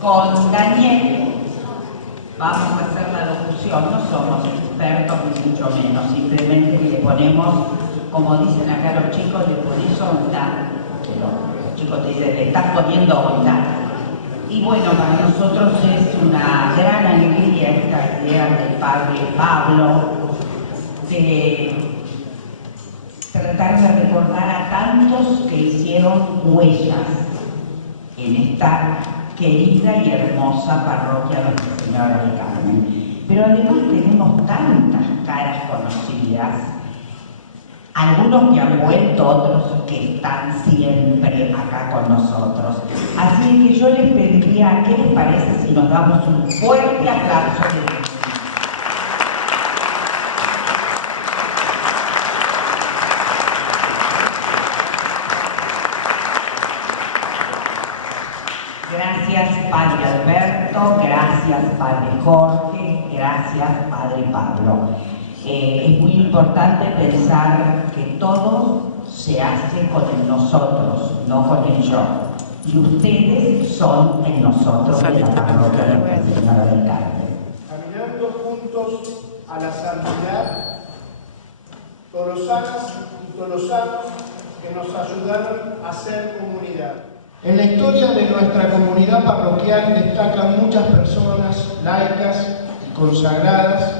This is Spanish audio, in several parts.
Con Daniel vamos a hacer la locución, no somos expertos ni mucho menos, simplemente le ponemos, como dicen acá los chicos, le pones onda, pero los chicos te dicen, le estás poniendo onda. Y bueno, para nosotros es una gran alegría esta idea del padre Pablo de tratar de recordar a tantos que hicieron huellas en esta querida y hermosa parroquia Nuestra Señora del Carmen. Pero además tenemos tantas caras conocidas, algunos que han vuelto, otros que están siempre acá con nosotros. Así que yo les pediría, ¿qué les parece si nos damos un fuerte aplauso de Gracias, Padre Alberto, gracias, Padre Jorge, gracias, Padre Pablo. Es muy importante pensar que todo se hace con el nosotros, no con el yo. Y ustedes son el nosotros de la parroquia de Nuestra Señora del Carmen. Caminando juntos a la santidad, tolosanas y tolosanos que nos ayudaron a ser comunidad. En la historia de nuestra comunidad parroquial destacan muchas personas laicas y consagradas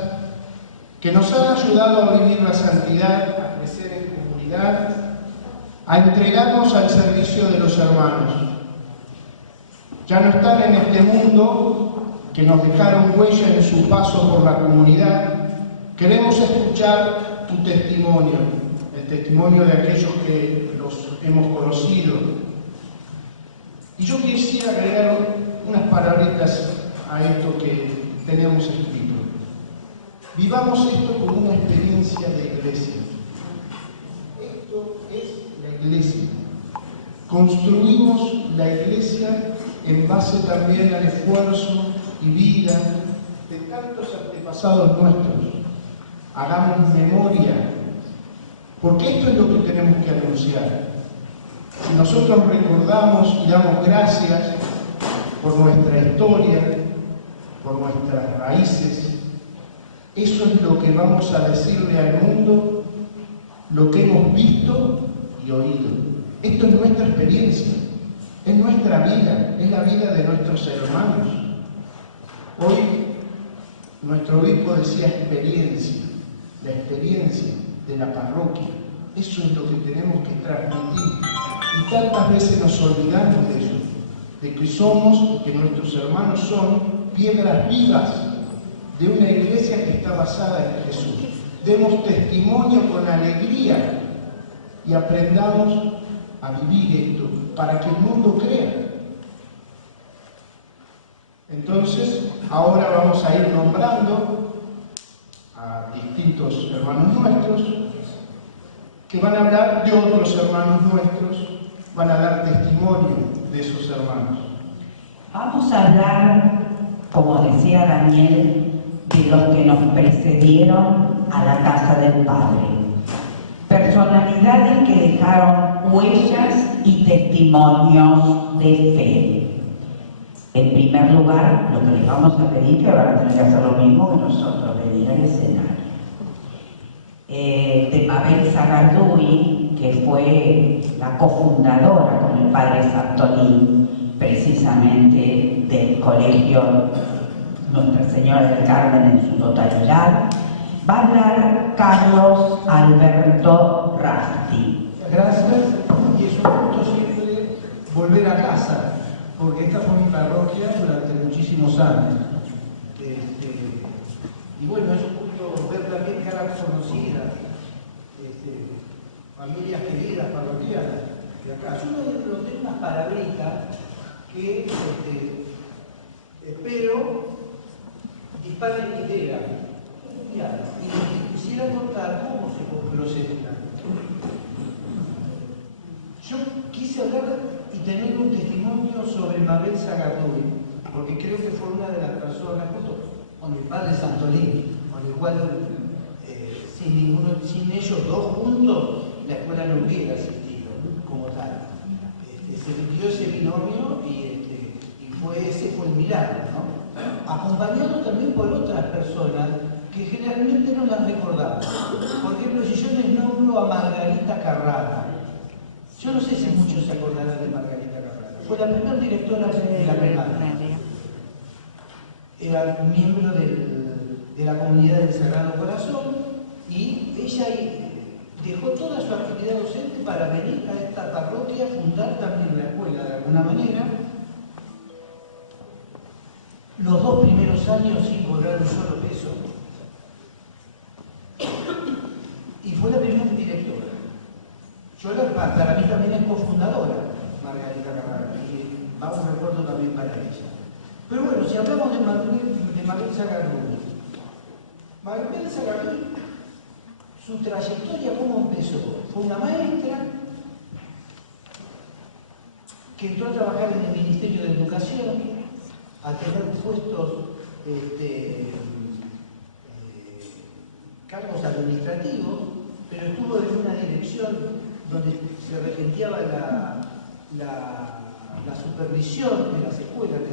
que nos han ayudado a vivir la santidad, a crecer en comunidad, a entregarnos al servicio de los hermanos. Ya no están en este mundo, que nos dejaron huella en su paso por la comunidad. Queremos escuchar tu testimonio, el testimonio de aquellos que los hemos conocido. Y yo quisiera agregar unas palabritas a esto que tenemos escrito. Vivamos esto como una experiencia de iglesia. Esto es la iglesia. Construimos la iglesia en base también al esfuerzo y vida de tantos antepasados nuestros. Hagamos memoria, porque esto es lo que tenemos que anunciar. Si nosotros recordamos y damos gracias por nuestra historia, por nuestras raíces, eso es lo que vamos a decirle al mundo, lo que hemos visto y oído. Esto es nuestra experiencia, es nuestra vida, es la vida de nuestros hermanos. Hoy nuestro obispo decía experiencia, la experiencia de la parroquia. Eso es lo que tenemos que transmitir. Y tantas veces nos olvidamos de eso, de que somos y que nuestros hermanos son piedras vivas de una iglesia que está basada en Jesús. Demos testimonio con alegría y aprendamos a vivir esto para que el mundo crea. Entonces, ahora vamos a ir nombrando a distintos hermanos nuestros que van a hablar de otros hermanos nuestros, van a dar testimonio de esos hermanos. Vamos a hablar, como decía Daniel, de los que nos precedieron a la casa del Padre. Personalidades que dejaron huellas y testimonios de fe. En primer lugar, lo que les vamos a pedir, que van a tener que hacer lo mismo que nosotros, venir al escenario. De Mabel Zagarduy, que fue la cofundadora con el padre Santolín, precisamente del colegio Nuestra Señora del Carmen en su totalidad, va a hablar Carlos Alberto Rafti. Gracias, y es un gusto siempre volver a casa, porque esta fue mi parroquia durante muchísimos años. Y bueno, es un gusto ver también caras conocidas, familias queridas, parroquianas de acá. Yo les tengo unas palabritas que espero disparen ideas. Y quisiera contar cómo se compró esta. Yo quise hablar y tener un testimonio sobre Mabel Zagarduy, porque creo que fue una de las personas, junto con el padre Santolín, con el cual sin ellos dos juntos la escuela no hubiera existido como tal. Se vivió ese binomio y ese fue el mirando, ¿no? Acompañado también por otras personas que generalmente no las recordamos. Por ejemplo, si yo les nombro a Margarita Carrara, yo no sé si muchos se acordarán de Margarita Carrara. Fue la primera directora de la primaria. Era miembro de la comunidad del Sagrado Corazón y ella dejó toda su actividad docente para venir a esta parroquia, fundar también la escuela de alguna manera. Los 2 primeros años sin cobrar un solo peso. Y fue la primera directora. Para mí también es cofundadora, Margarita Carrara, y va un recuerdo también para ella. Pero bueno, si hablamos de Mabel Zagarruni, Mabel Zagarruni, su trayectoria, ¿cómo empezó? Fue una maestra que entró a trabajar en el Ministerio de Educación, a tener puestos, cargos administrativos, pero estuvo en una dirección donde se regenteaba la supervisión de las escuelas de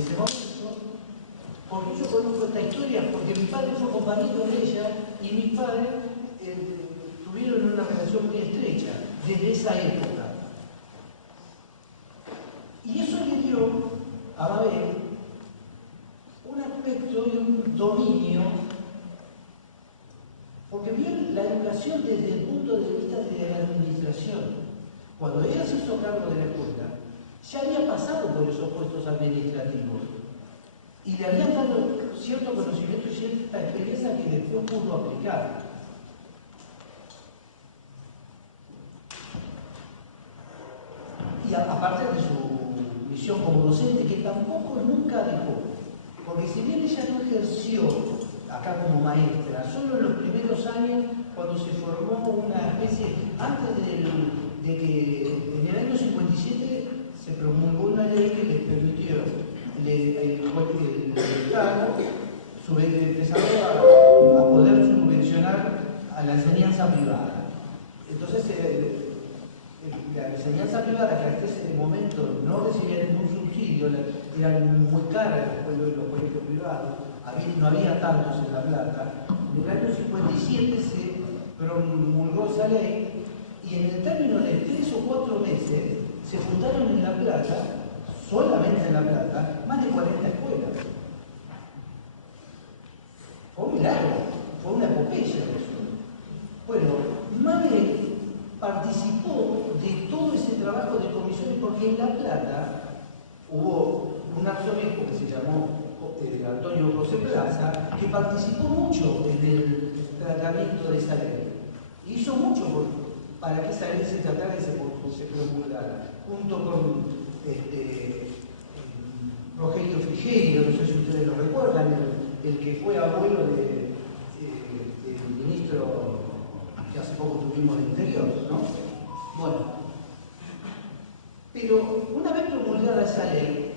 ese momento. Porque yo conozco esta historia porque mi padre fue compañero de ella y mis padres tuvieron una relación muy estrecha desde esa época. Y eso le dio a Mabel un aspecto y un dominio, porque vio la educación desde el punto de vista de la administración. Cuando ella se hizo cargo de la escuela, ya había pasado por esos puestos administrativos y le habían dado cierto conocimiento y cierta experiencia que después pudo aplicar. Y aparte de su misión como docente, que tampoco nunca dejó, porque si bien ella no ejerció acá como maestra, solo en los primeros años, cuando se formó una especie, antes de que en el año 57 se promulgó una ley que les permitió el Estado empezó a poder subvencionar a la enseñanza privada. Entonces, la enseñanza privada, que hasta ese momento no recibía ningún subsidio, eran muy caras los colegios privados, no había tantos en La Plata. En el año 57 se promulgó esa ley y en el término de 3 o 4 meses se fundaron en La Plata, solamente en La Plata, más de 40 escuelas. Fue muy largo, fue una epopeya eso. Bueno, Mabel participó de todo ese trabajo de comisiones porque en La Plata hubo un arzobispo que se llamó Antonio José Plaza, que participó mucho en el tratamiento de esa ley. Hizo mucho para que esa ley se tratara y se promulgara, junto con Rogelio Frigerio, no sé si ustedes lo recuerdan, el que fue abuelo del ministro que hace poco tuvimos de Interior, ¿no? Bueno, pero una vez promulgada esa ley,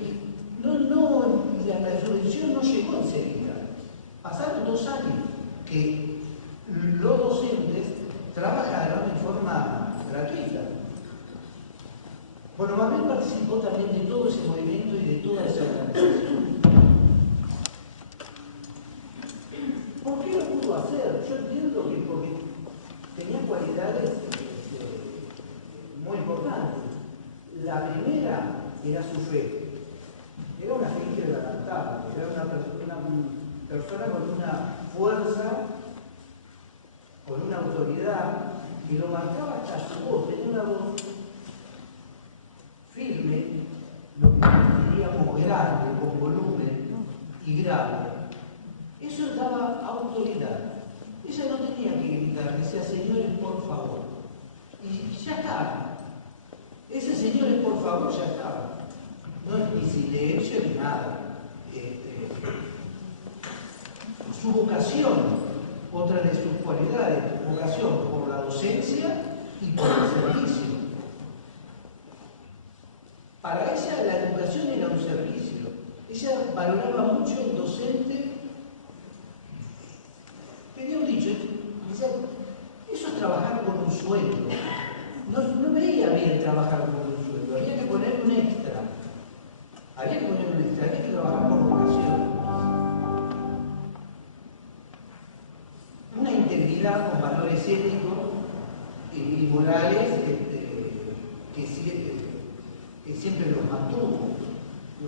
la subvención no llegó enseguida. Pasaron 2 años que los docentes trabajaron en forma gratuita. Bueno, Mabel participó también de todo ese movimiento y de toda esa organización. ¿Por qué lo pudo hacer? Yo entiendo que porque tenía cualidades muy importantes. La primera era su fe. Era una fe inquebrantable, era una persona con una fuerza, con una autoridad que lo marcaba hasta su voz. Tenía una voz firme, lo que diríamos grande, con volumen y grave. Eso daba autoridad. Ella no tenía que gritar, decía, señores, por favor. Y ya estaba. Ese señores, por favor, ya estaba. No es ni silencio ni nada. Su vocación, otra de sus cualidades, vocación por la docencia y por el servicio. Para ella la educación era un servicio. Ella valoraba mucho el docente. Tenía un dicho, decía, eso es trabajar con un sueldo. No veía bien trabajar con un sueldo, había que poner un extra. Había que poner un extra, había que humildad, con valores éticos y morales que siempre los mantuvo.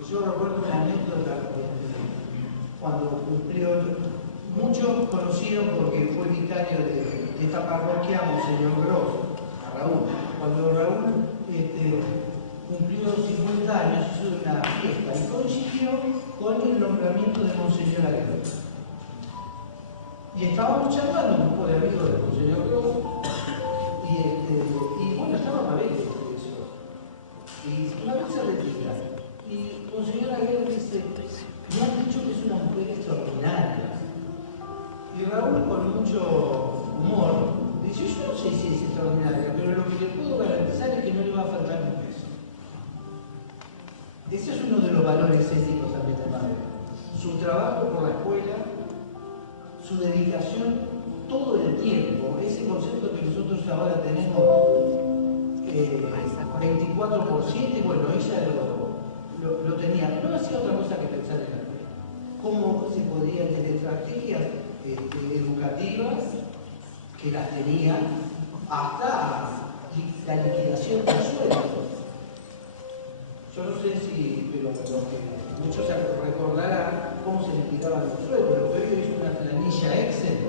Yo recuerdo una anécdota cuando cumplió, muchos conocidos porque fue vicario de esta parroquia, Monseñor Gross, a Raúl. Cuando Raúl cumplió 50 años, hizo una fiesta y coincidió con el nombramiento de Monseñor Aguirre. Y estábamos charlando un grupo de amigos del Monseñor Gross y bueno, estaba Mabel, y una vez se retira y Monseñor Aguirre dice: me han dicho que es una mujer extraordinaria. Y Raúl, con mucho humor, dice: yo no sé si es extraordinaria, pero lo que le puedo garantizar es que no le va a faltar ni un peso. Ese es uno de los valores éticos también de Mabel. Su trabajo por la escuela, su dedicación todo el tiempo, ese concepto que nosotros ahora tenemos 24/7, bueno, ella lo tenía, no hacía otra cosa que pensar en la escuela. Cómo se podían tener estrategias educativas, que las tenía, hasta la liquidación del sueldo. Yo no sé si, pero muchos se recordarán cómo se liquidaban los sueldos. Lo que hoy es una planilla Excel.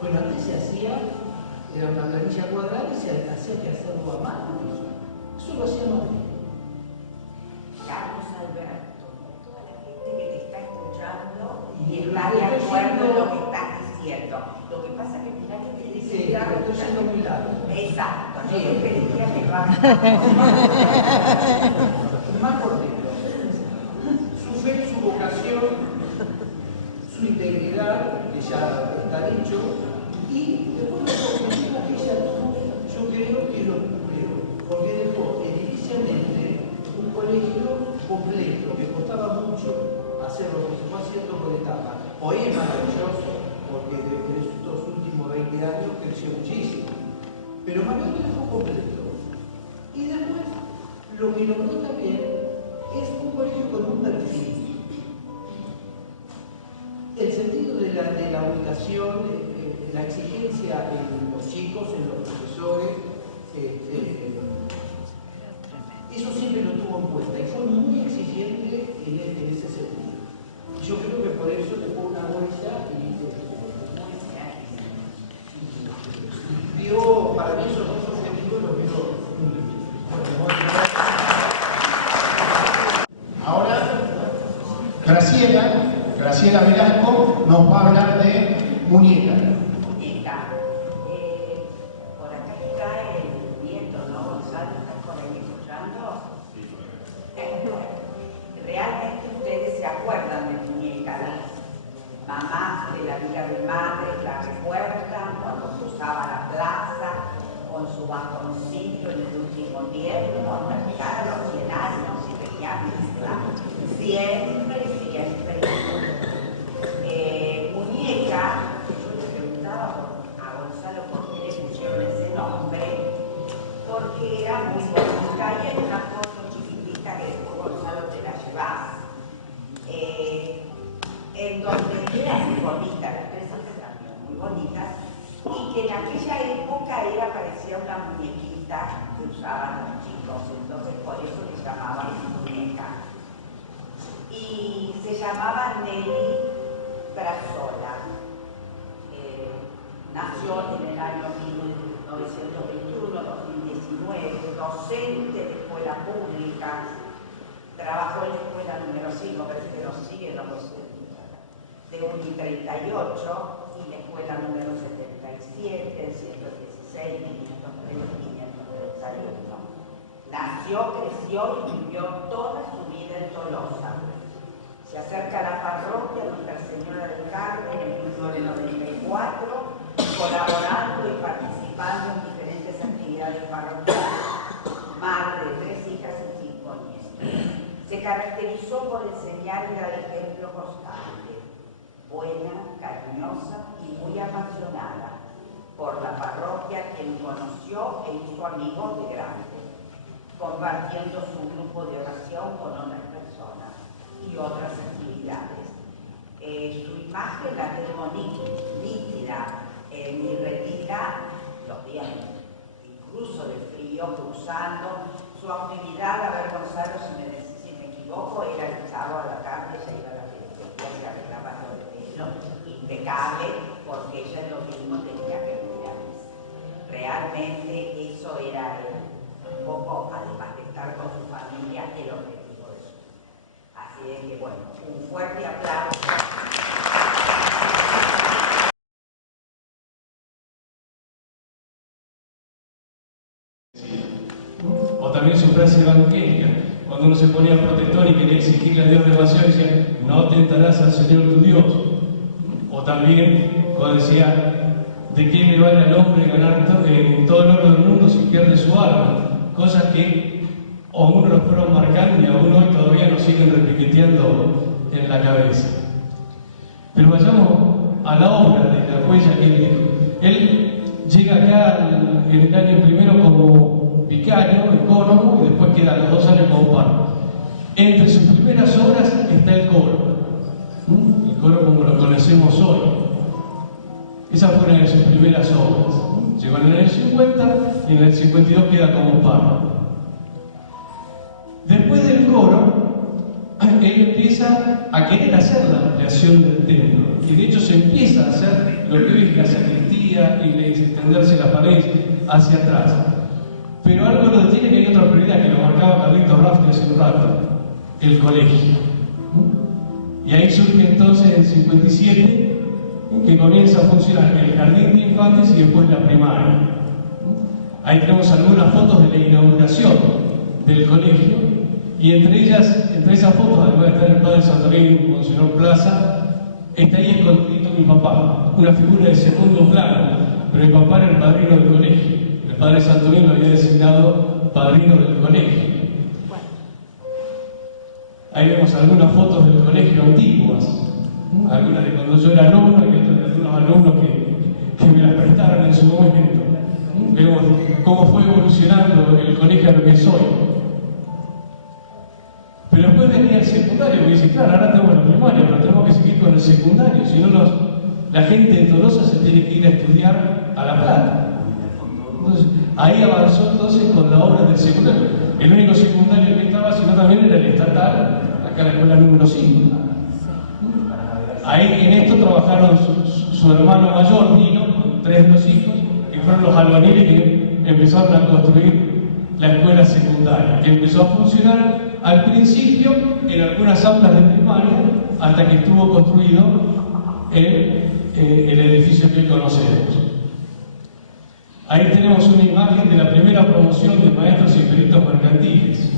Bueno, antes se hacía, era una planilla cuadrada y se hacía que hacerlo a mano. Eso lo hacía a mano. Carlos Alberto, toda la gente que te está escuchando y está de acuerdo en lo que estás diciendo. Lo que pasa es que mirá que te dice Sí, pero estoy siendo muy largo. Exacto, yo te pediría que lo hagas. Más cortito. Su fe, su vocación, su integridad, que ya está dicho, y después los objetivos que ella tuvo, yo creo que lo cumplió, porque dejó ediliciamente un colegio completo, que costaba mucho hacerlo, porque se fue haciendo por etapas. Hoy es maravilloso, porque desde estos últimos 20 años creció muchísimo, pero Manuel lo dejó completo. Y después, lo que logró también es un colegio con un perfil. El sentido de la ubicación, la exigencia en los chicos, en los profesores, eso siempre lo tuvo en cuenta y fue muy exigente en ese sentido. Yo creo que por eso dejó una huella y dio, para mí esos dos objetivos los vio cumplidos. Ahora, Graciela Velasco nos va a hablar de muñeca. Muñeca. Por acá está el nieto, ¿no? Gonzalo, ¿estás por ahí escuchando? Realmente ustedes se acuerdan de Muñeca, las mamás de la vida de madre la recuerdan cuando cruzaba la plaza con su bastoncito en el último tiempo, cuando llegaron a los 100 años y venía siempre. Muñeca, yo le preguntaba a Gonzalo por qué le pusieron ese nombre, porque era muy bonita y hay una foto chiquitita que después Gonzalo te la llevas, en donde era muy bonita, las tres eran muy bonitas, y que en aquella época parecía una muñequita que usaban los chicos, entonces por eso le llamaban muñeca. Y se llamaba Nelly Brazola. Nació en el año 1921-2019, docente de escuela pública, trabajó en la escuela número 5, parece que nos siguen los docentes, de Uni 38 y la escuela número 77, 116, 503 y 531. Nació, creció y vivió toda su vida en Tolosa. Se acerca a la parroquia Nuestra Señora del Carmen en 1994, colaborando y participando en diferentes actividades parroquiales. Madre de 3 hijas y 5 nietos. Se caracterizó por enseñar y dar ejemplo constante, buena, cariñosa y muy apasionada por la parroquia, quien conoció e hizo amigos de grande, compartiendo su grupo de oración con otras personas y otras actividades. Su imagen la tengo nítida en mi retiro uno se ponía protector y quería exigirle a Dios demasiado, decía, no tentarás al Señor tu Dios. O también, cuando decía, ¿de qué le vale al hombre ganar todo el oro del mundo si pierde su alma? Cosas que o uno los fueron marcando y aún hoy todavía nos siguen repiqueteando en la cabeza. Pero vayamos a la obra de la huella que él dejó. Él llega acá en el año primero como vicario, ecónomo, y después queda los 2 años como párroco. Entre sus primeras obras está el coro. El coro como lo conocemos hoy. Esa fue una de sus primeras obras. Llegó en el año 50 y en el 52 queda como párroco. Después del coro, él empieza a querer hacer la ampliación del templo. Y de hecho se empieza a hacer lo que hoy es la sacristía y extenderse las paredes hacia atrás. Pero algo lo detiene, que hay otra prioridad que lo marcaba Carlitos Rafti hace un rato: el colegio. Y ahí surge entonces en el 57 que comienza a funcionar el jardín de infantes y después la primaria. Ahí tenemos algunas fotos de la inauguración del colegio, y entre esas fotos, además de estar el padre Santorín, Monseñor Plaza, está ahí escondido mi papá, una figura de segundo plano, pero mi papá era el padrino del colegio. El padre Santorín lo había designado padrino del colegio. Ahí vemos algunas fotos del colegio antiguas, algunas de cuando yo era alumno y otras de algunos alumnos que me las prestaron en su momento. Vemos cómo fue evolucionando el colegio a lo que es hoy. Pero después venía el secundario, que dice, claro, ahora tenemos la primaria, pero tenemos que seguir con el secundario, si no la gente de Tolosa se tiene que ir a estudiar a La Plata. Entonces, ahí avanzó entonces con la obra del secundario. El único secundario que estaba, sino también era el estatal, acá en la escuela número 5. Ahí en esto trabajaron su hermano mayor, Dino, con 3 de los hijos, que fueron los albañiles que empezaron a construir la escuela secundaria, que empezó a funcionar al principio en algunas aulas de primaria, hasta que estuvo construido el edificio que hoy conocemos. Ahí tenemos una imagen de la primera promoción de maestros y peritos mercantiles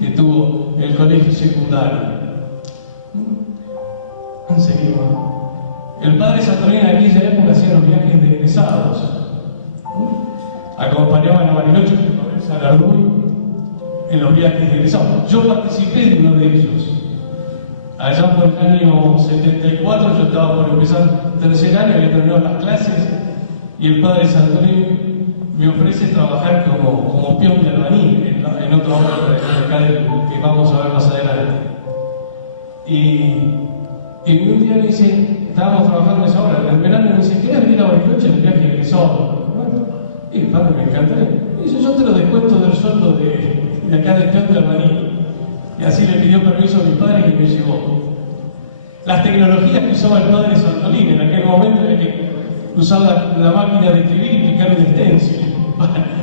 que tuvo el colegio secundario. Seguimos. El padre Santorín en aquella época hacía los viajes de egresados. Acompañaban a Bariloche y a Salarduy en los viajes de egresados. Yo participé de uno de ellos. Allá por el año 74, yo estaba por empezar tercer año, había terminado las clases, y el padre Santorín me ofrece trabajar como peón de albañil en otra obra de acá que vamos a ver más adelante. Y un día me dice, estábamos trabajando en esa obra, en el verano me dice, ¿querés venir a Bariloche en el viaje de egresado? Bueno, y el padre me encantaría. Me dice, yo te lo descuento del sueldo de acá de peón de albañil. Y así le pidió permiso a mi padre y me llevó. Las tecnologías que usaba el padre Santorín en aquel momento era que usaba la máquina de escribir y picar un stencil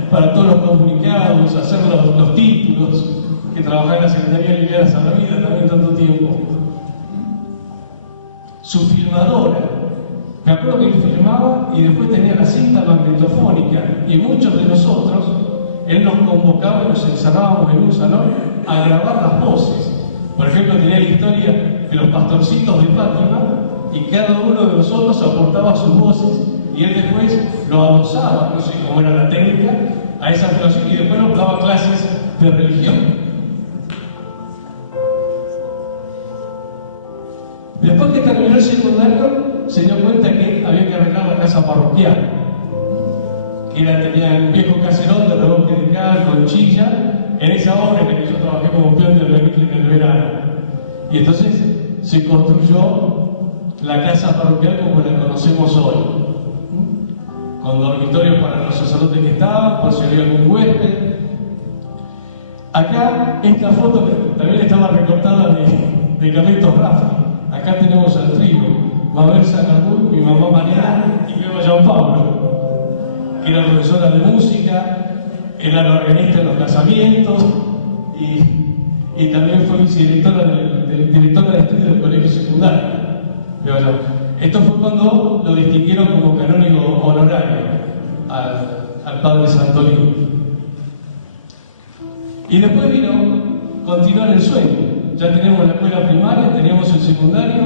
para todos los comunicados, hacer los títulos, que trabajaba en la Secretaría de Livianas a la Vida también tanto tiempo. Su filmadora, me acuerdo que él filmaba y después tenía la cinta magnetofónica, y muchos de nosotros, él nos convocaba y nos encerrábamos en un salón a grabar las voces. Por ejemplo, tenía la historia de los pastorcitos de Fátima, y cada uno de nosotros aportaba sus voces, y él después lo adosaba, no sé cómo era la técnica, a esa relación, y después nos daba clases de religión. Después que terminó el secundario, se dio cuenta que había que arreglar la casa parroquial, que tenía un viejo caserón de revoque de cal, con chilla, en esa obra en la que yo trabajé como peón de albañil en el verano. Y entonces se construyó la casa parroquial como la conocemos hoy, con dormitorios para los sacerdotes que estaban, por si había algún huésped. Acá, esta foto que también estaba recortada de Carlitos Rafti. Acá tenemos al trío, Mabel Sacarduy, mi mamá Mariana y Beba Gianpablo, que era profesora de música, era la organista en los casamientos y también fue vicedirectora directora de estudios del colegio secundario. Esto fue cuando lo distinguieron como canónigo honorario al padre Santorín. Y después vino, continuar el sueño. Ya tenemos la escuela primaria, teníamos el secundario,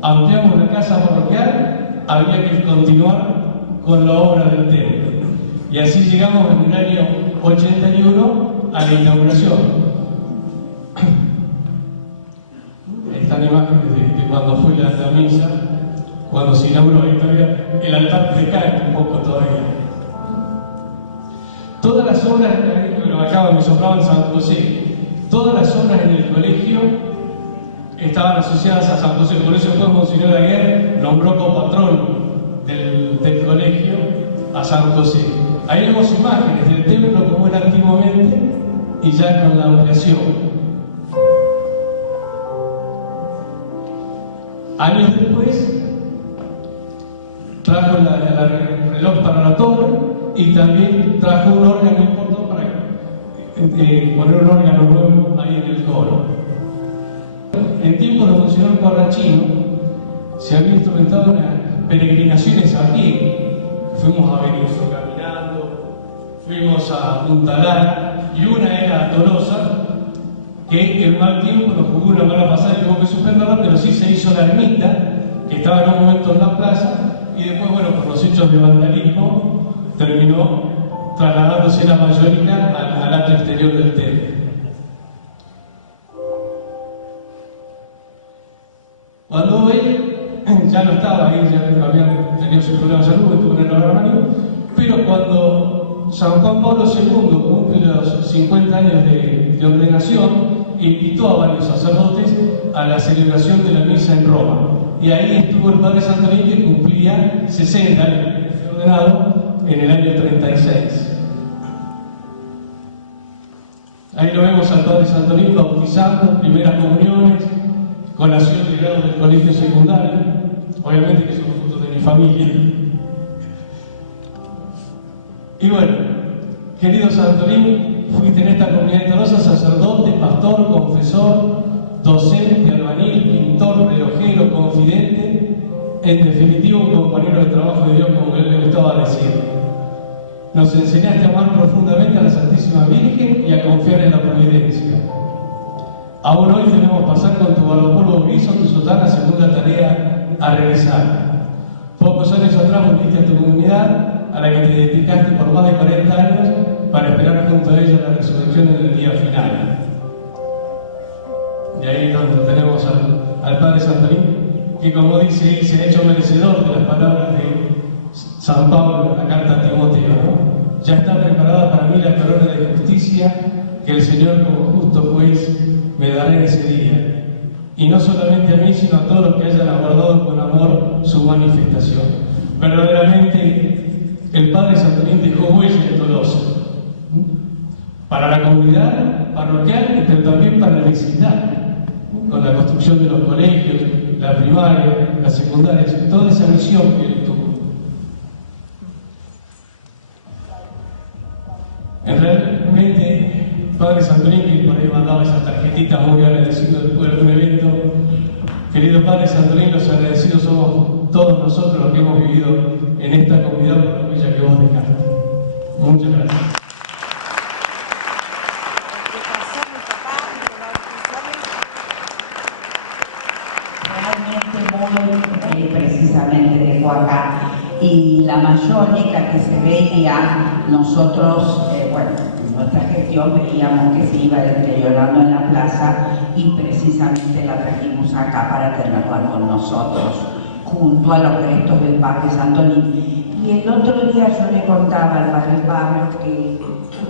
ampliamos la casa parroquial, había que continuar con la obra del templo. Y así llegamos en el año 81 a la inauguración. Están imágenes de cuando fue la misa, cuando se inauguró. Ahí todavía el altar precae un poco todavía. Todas las obras, acá me soplaban San José, todas las obras en el colegio estaban asociadas a San José. Por eso fue Monseñor Aguirre nombró copatrón del colegio a San José. Ahí vemos imágenes del templo como era antiguamente y ya con la ampliación. Años después trajo el reloj para la torre y también trajo un órgano importante para poner un órgano nuevo ahí en el coro. En tiempos de Monseñor Corrachino se habían instrumentado unas peregrinaciones a pie. Fuimos a Berisso caminando, fuimos a Punta Lara y una era a Tolosa, que el mal tiempo nos jugó una mala pasada y tuvo que suspenderla, pero sí se hizo la ermita, que estaba en un momento en la plaza, y después, bueno, por los hechos de vandalismo, terminó trasladándose la mayoría al atrio exterior del templo. Cuando él ya no estaba ahí, ya había tenido su problema de salud, estuvo en el Abramanio, pero cuando San Juan Pablo II cumple los 50 años de ordenación, invitó a varios sacerdotes a la celebración de la misa en Roma. Y ahí estuvo el Padre Santolín, que cumplía 60 años de ser ordenado en el año 36. Ahí lo vemos al Padre Santolín bautizando, primeras comuniones, colación de grado del colegio secundario, obviamente que son fotos de mi familia. Y bueno, querido Santolín, fuiste en esta comunidad de Tolosa sacerdote, pastor, confesor, docente, albañil, pintor, relojero, confidente, en definitiva un compañero de trabajo de Dios, como él le gustaba decir. Nos enseñaste a amar profundamente a la Santísima Virgen y a confiar en la providencia. Aún hoy debemos pasar con tu guardapolvo gris o tu sotana segunda tarea a realizar. Pocos años atrás volviste a tu comunidad, a la que te dedicaste por más de 40 años, para esperar junto a ella la resurrección en el día final. Y ahí es donde tenemos al Padre Santolín, que como dice él, se ha hecho merecedor de las palabras de San Pablo en la carta a Timoteo, ¿no? Ya está preparada para mí la corona de justicia que el Señor como justo juez me dará en ese día. Y no solamente a mí, sino a todos los que hayan aguardado con amor su manifestación. Verdaderamente, el Padre Santolín dejó huella en Tolosa, para la comunidad parroquial, pero también para la vecindad, con la construcción de los colegios, la primaria, la secundaria, toda esa misión que él tuvo. Realmente, Padre Santolín, que por ahí mandaba esas tarjetitas muy agradecidos después de algún evento, querido Padre Santolín, los agradecidos somos todos nosotros los que hemos vivido en esta comunidad por la huella que vos dejaste. Muchas gracias. Precisamente dejó acá, y la mayólica que se veía, nosotros, bueno, en nuestra gestión veíamos que se iba deteriorando en la plaza y precisamente la trajimos acá para tenerla con nosotros, junto a los restos del Padre Santolín. Y el otro día yo le contaba al Padre Pablo que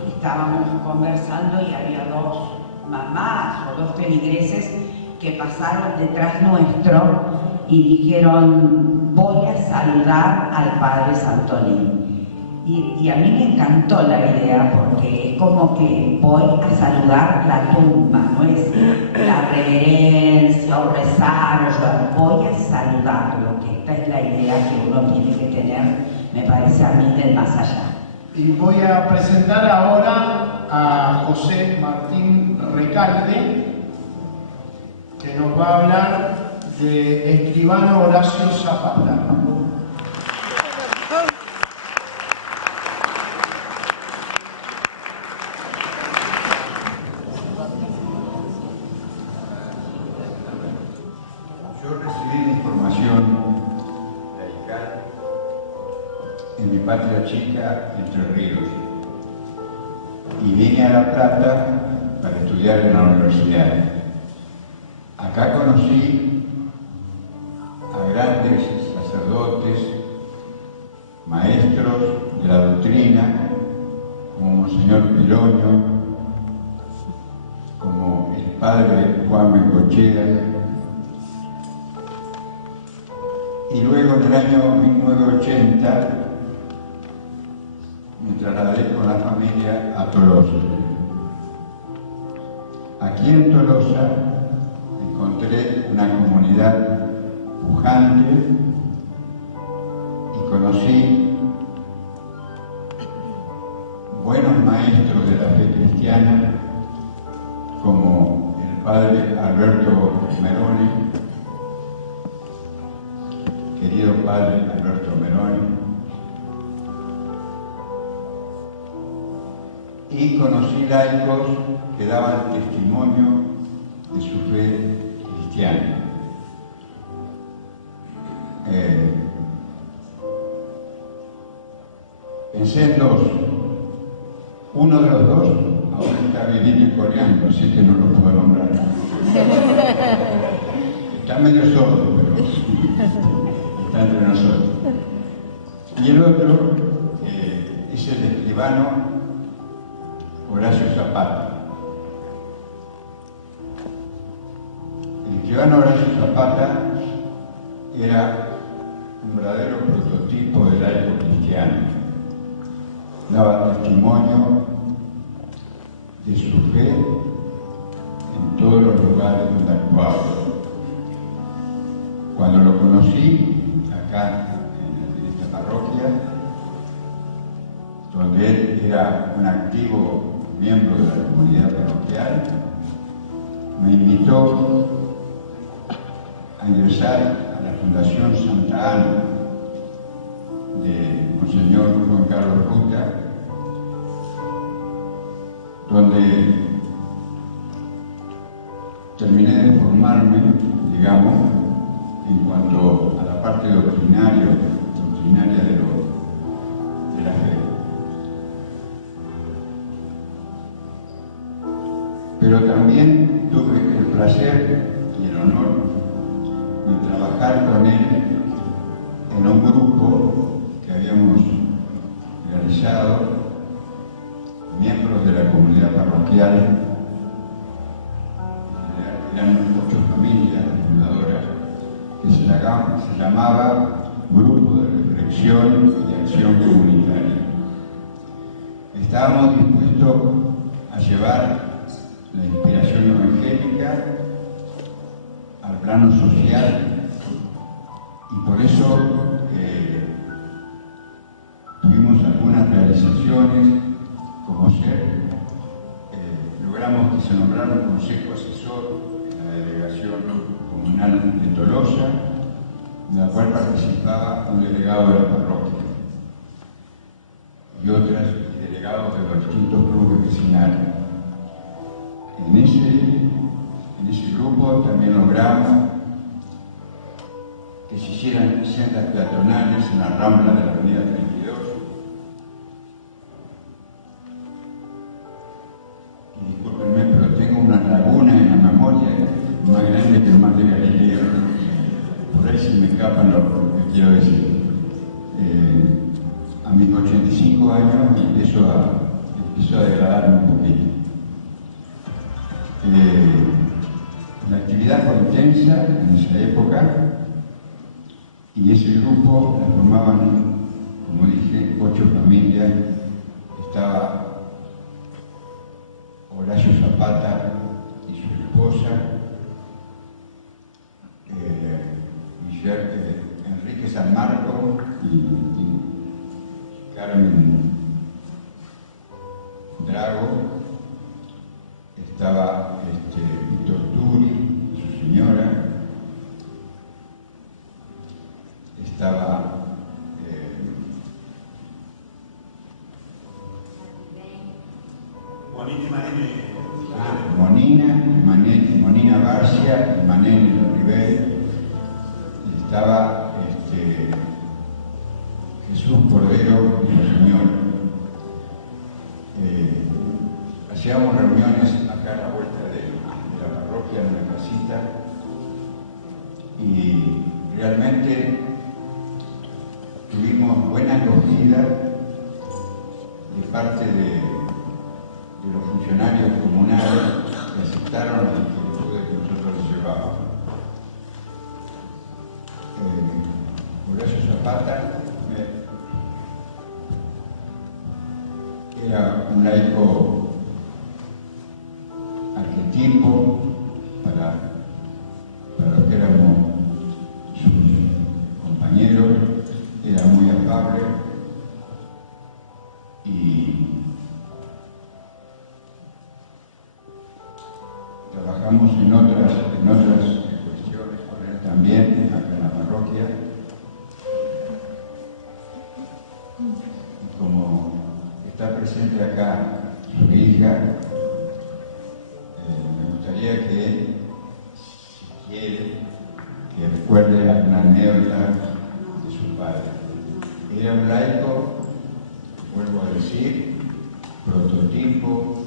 estábamos conversando y había dos mamás o dos feligreses que pasaron detrás nuestro y dijeron: voy a saludar al Padre Santolín. Y a mí me encantó la idea, porque es como que voy a saludar la tumba, no es la reverencia o rezar, yo voy a saludarlo, que esta es la idea que uno tiene que tener, me parece a mí, del más allá. Y voy a presentar ahora a José Martín Recalde, que nos va a hablar de Escribano Horacio Zapata. patria chica, Entre Ríos. Y vine a La Plata para estudiar en la universidad. Acá conocí a grandes sacerdotes, maestros de la doctrina, como Monseñor Piloño, como el padre Juan Bengochea. Y luego en el año 1980 me trasladé con la familia a Tolosa. Aquí en Tolosa encontré una comunidad pujante y conocí buenos maestros de la fe cristiana como el padre Alberto Meroni, querido padre Alberto Meroni, y conocí laicos que daban testimonio de su fe cristiana. Pensé en dos. Uno de los dos ahora está viviendo en coreano, así que no lo puedo nombrar. Está medio sordo, pero está entre nosotros. Y el otro es el escribano Horacio Zapata. El escribano Horacio Zapata era un verdadero prototipo del laico cristiano. Daba testimonio de su fe en todos los lugares donde actuaba. Cuando lo conocí, acá en esta parroquia, donde él era un activo miembro de la comunidad parroquial, me invitó a ingresar a la Fundación Santa Ana de Monseñor Juan Carlos Ruta, donde terminé de formarme, digamos, en cuanto a la parte doctrinaria de la fe. Pero también tuve el placer y el honor de trabajar con él en un grupo que habíamos realizado, miembros de la comunidad parroquial, eran 8 familias fundadoras, que se llamaba Grupo de Reflexión y Acción Comunitaria. Estábamos dispuestos a llevar la inspiración evangélica al plano social y por eso tuvimos algunas realizaciones, como ser, logramos que se nombrara un consejo asesor en la delegación comunal de Tolosa, en la cual participaba un delegado de la parroquia y otros delegados de los distintos clubes vecinales. En ese grupo también logramos que se hicieran sendas peatonales en la rambla de la avenida 32. Y discúlpenme, pero tengo una laguna en la memoria más grande que el mar de Galileo. Por ahí se me escapan lo que quiero decir. A mis 85 años empiezo a degradarme un poquito. La actividad fue intensa en esa época y ese grupo la formaban, como dije, 8 familias. Estaba Horacio Zapata y su esposa, Enrique San Marco y Carmen Drago. Estaba Víctor Turi y su señora, estaba Monina Barcia y Manel River, estaba Jesús Cordero y su Señor. Hacíamos reuniones acá a la vuelta de la parroquia, en la casita, y realmente tuvimos buena acogida de parte de los funcionarios comunales que aceptaron las inquietudes que nosotros les llevábamos. Horacio Zapata era un laico arquetipo para los que éramos sus compañeros, era muy afable y trabajamos en otras cuestiones con él también, acá en la parroquia. Y como está presente acá su hija, me gustaría que, si quiere, que recuerde alguna anécdota de su padre. Era un laico, vuelvo a decir, prototipo,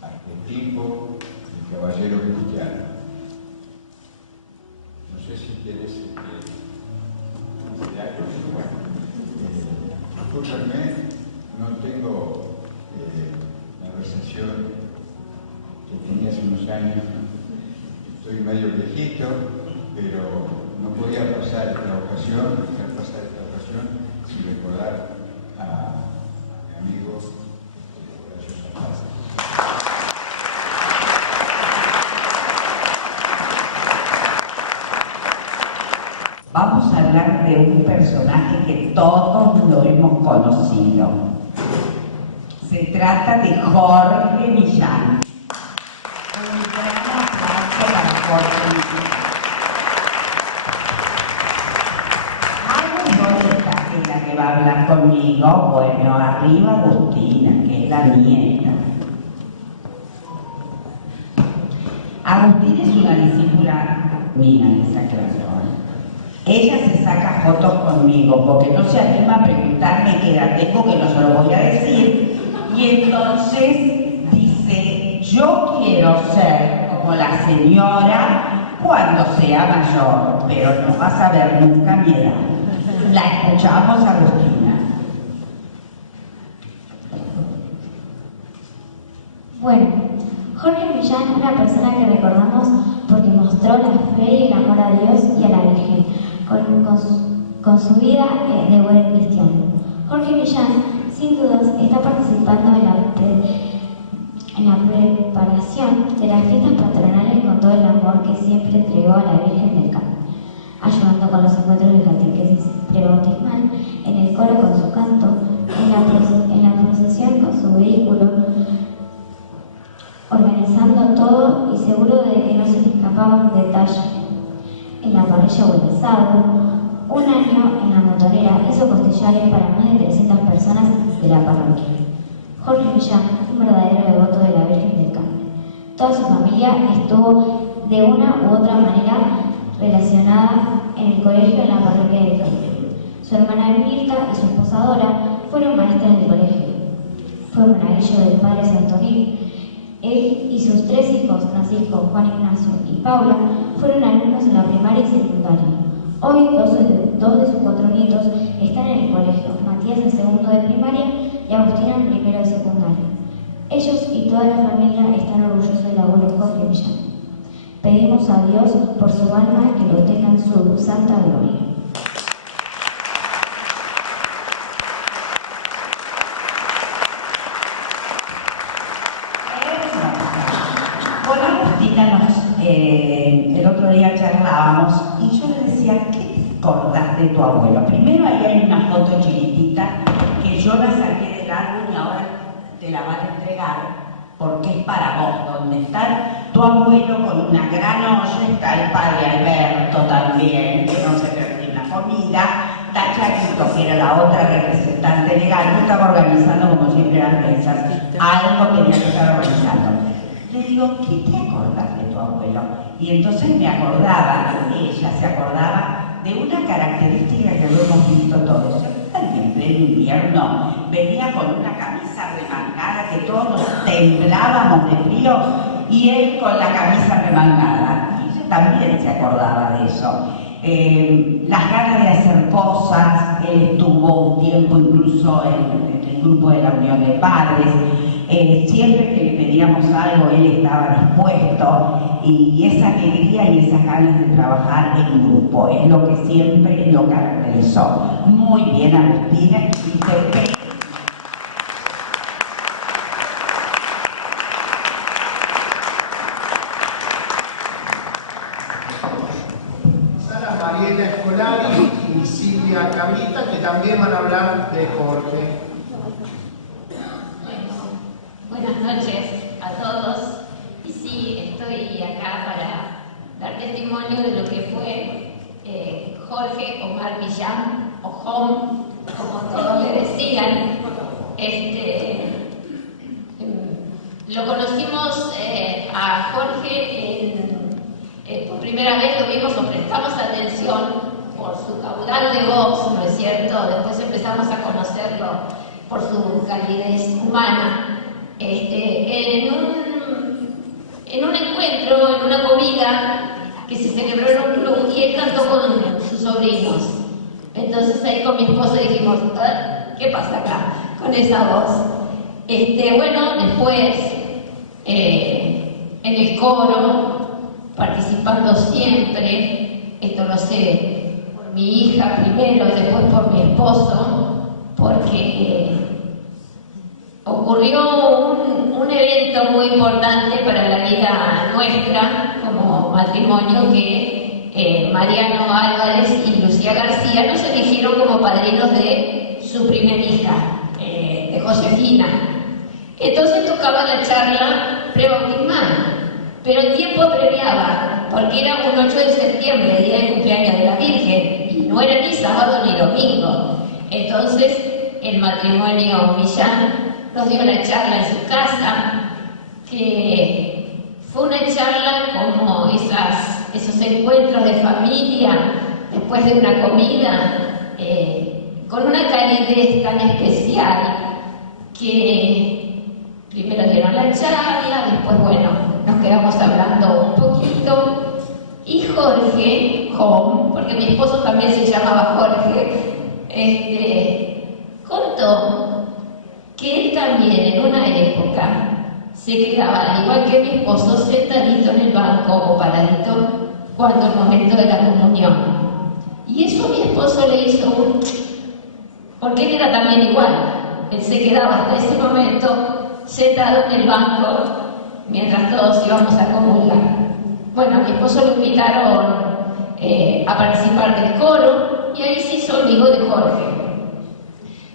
arquetipo de caballero cristiano. No sé si quieres discúlpenme, no tengo la versación que tenía hace unos años. Estoy medio viejito, pero no podía pasar esta ocasión sin recordar a mi amigo Horacio Zapata. Vamos a hablar de un personaje que todos lo hemos conocido. Se trata de Jorge Millán. Un gran aplauso para Jorge Millán. ¿Dónde está la que va a hablar conmigo? Bueno, arriba Agustina, que es la nieta. Agustina es una discípula mía de esa clase. Ella se saca fotos conmigo porque no se anima a preguntarme qué edad tengo, que no se lo voy a decir. Y entonces dice, yo quiero ser como la señora cuando sea mayor, pero no vas a ver nunca mi edad. La escuchamos, Agustina. Bueno, Jorge Millán es una persona que recordamos porque mostró la fe y el amor a Dios y a la Virgen con su vida de buen cristiano. Jorge Millán, sin dudas, está participando en la preparación de las fiestas patronales con todo el amor que siempre entregó a la Virgen del Carmen, ayudando con los encuentros de catequesis prebautismal, en el coro con su canto, en la procesión con su vehículo, organizando todo y seguro de que no se le escapaba un detalle. En la parrilla o el asado, un año en la motonera hizo costillares para más de 300 personas de la parroquia. Jorge Millán, un verdadero devoto de la Virgen del Carmen. Toda su familia estuvo de una u otra manera relacionada en el colegio en la parroquia del Carmen. Su hermana Mirta y su esposa Dora fueron maestras del colegio. Fue monaguillo del padre Santorín. Él y sus 3 hijos, Francisco, Juan Ignacio y Paula, fueron alumnos en la primaria y secundaria. Hoy, dos de sus 4 nietos están en el colegio, Matías en segundo de primaria y Agustina en primero de secundaria. Ellos y toda la familia están orgullosos del abuelo Jorge Millán. Pedimos a Dios por su alma que lo tenga en su santa gloria. Con Agustina el otro día charlábamos y yo le decía, ¿qué te acordás de tu abuelo? Primero ahí hay una foto chiquitita que yo la saqué del álbum y ahora te la van a entregar porque es para vos, donde está tu abuelo con una gran olla, está el padre Alberto también, que no se perdió una comida, está Chaquito, que era la otra representante legal, no estaba organizando como siempre las mesas, algo tenía que estar organizando. Le digo, ¿qué te acordás de tu abuelo? Y entonces me acordaba, ella se acordaba de una característica que lo hemos visto todos. acuerdan que en pleno invierno venía con una camisa remangada que todos temblábamos de frío y él con la camisa remangada? Y ella también se acordaba de eso. Las ganas de hacer cosas, él estuvo un tiempo incluso en el grupo de la Unión de Padres. Siempre que le pedíamos algo, él estaba dispuesto, y esa alegría y esas ganas de trabajar en grupo es lo que siempre lo caracterizó. Muy bien, Agustina, y Pepe. Sara Mariela Escolari y Silvia Cabrita, que también van a hablar de Jorge. Buenas noches a todos. Y sí, estoy acá para dar testimonio de lo que fue Jorge Omar Millán, o Jom, como todos le decían. Lo conocimos a Jorge por primera vez, lo vimos, nos prestamos atención por su caudal de voz, ¿no es cierto? Después empezamos a conocerlo por su calidez humana. En un encuentro, en una comida que se celebró en un club, y él cantó con sus sobrinos. Entonces ahí con mi esposo dijimos, ¿qué pasa acá con esa voz? Bueno, después en el coro, participando siempre, esto lo sé por mi hija primero, después por mi esposo, porque ocurrió un evento muy importante para la vida nuestra como matrimonio, que Mariano Álvarez y Lucía García nos eligieron como padrinos de su primera hija, de Josefina. Entonces tocaba la charla prebautismal, pero el tiempo apremiaba, porque era un 8 de septiembre, día del cumpleaños de la Virgen, y no era ni sábado ni domingo. Entonces el matrimonio Millán nos dio la charla en su casa, que fue una charla como esos encuentros de familia después de una comida, con una calidez tan especial, que primero dieron la charla, después, bueno, nos quedamos hablando un poquito, y Jorge, porque mi esposo también se llamaba Jorge, contó que él también en una época se quedaba, igual que mi esposo, sentadito en el banco o paradito cuando el momento de la comunión. Y eso a mi esposo le hizo porque él era también igual. Él se quedaba hasta ese momento sentado en el banco mientras todos íbamos a comulgar. Bueno, a mi esposo lo invitaron a participar del coro, y ahí se hizo amigo de Jorge.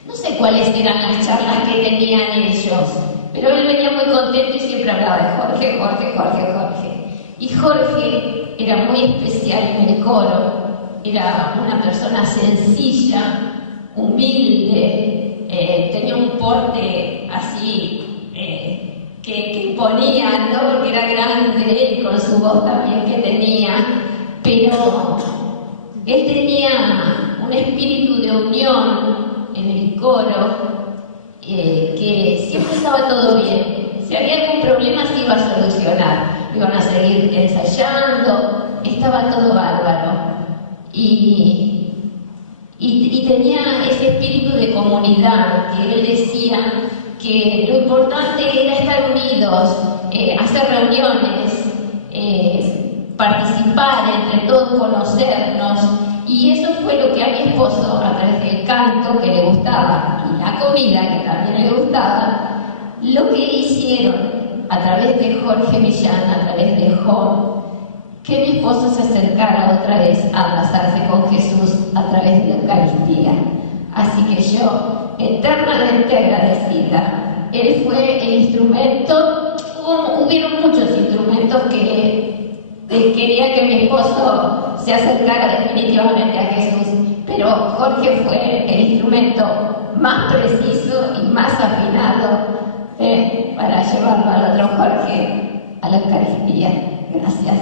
No sé cuáles eran las charlas que tenían ellos, pero él venía muy contento y siempre hablaba de Jorge, Jorge, Jorge, Jorge. Y Jorge era muy especial en el coro, era una persona sencilla, humilde, tenía un porte así que imponía, ¿no? Porque era grande y con su voz también que tenía, pero él tenía un espíritu de unión en el coro, que siempre estaba todo bien. Si había algún problema se iba a solucionar, iban a seguir ensayando, estaba todo bárbaro. Y tenía ese espíritu de comunidad, que él decía que lo importante era estar unidos, hacer reuniones, participar entre todos, conocernos. Y eso fue lo que a mi esposo, a través del canto que le gustaba y la comida que también le gustaba, lo que hicieron a través de Jorge Millán, a través de Jom, que mi esposo se acercara otra vez a abrazarse con Jesús a través de la Eucaristía. Así que yo, eternamente agradecida. Él fue el instrumento, hubieron muchos instrumentos que quería que mi esposo se acercara definitivamente a Jesús, pero Jorge fue el instrumento más preciso y más afinado para llevarlo al otro Jorge a la Eucaristía. Gracias.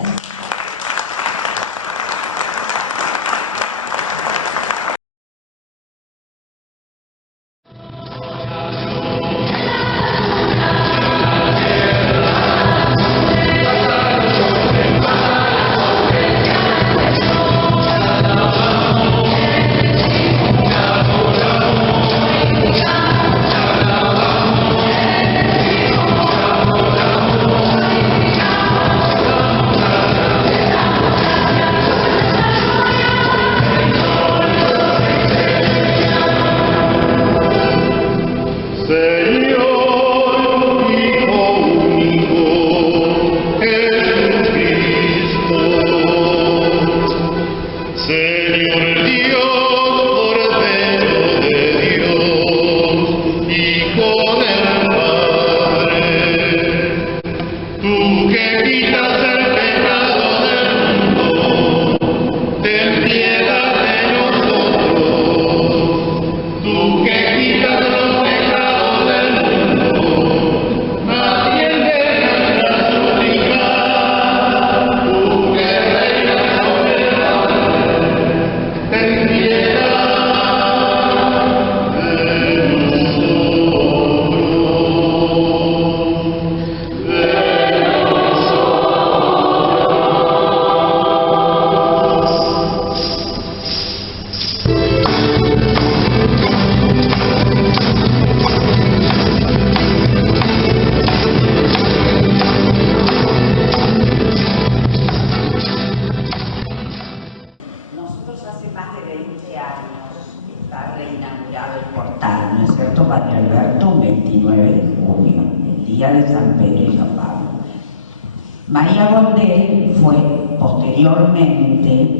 29 de junio, el día de San Pedro y San Pablo. María Gondel fue posteriormente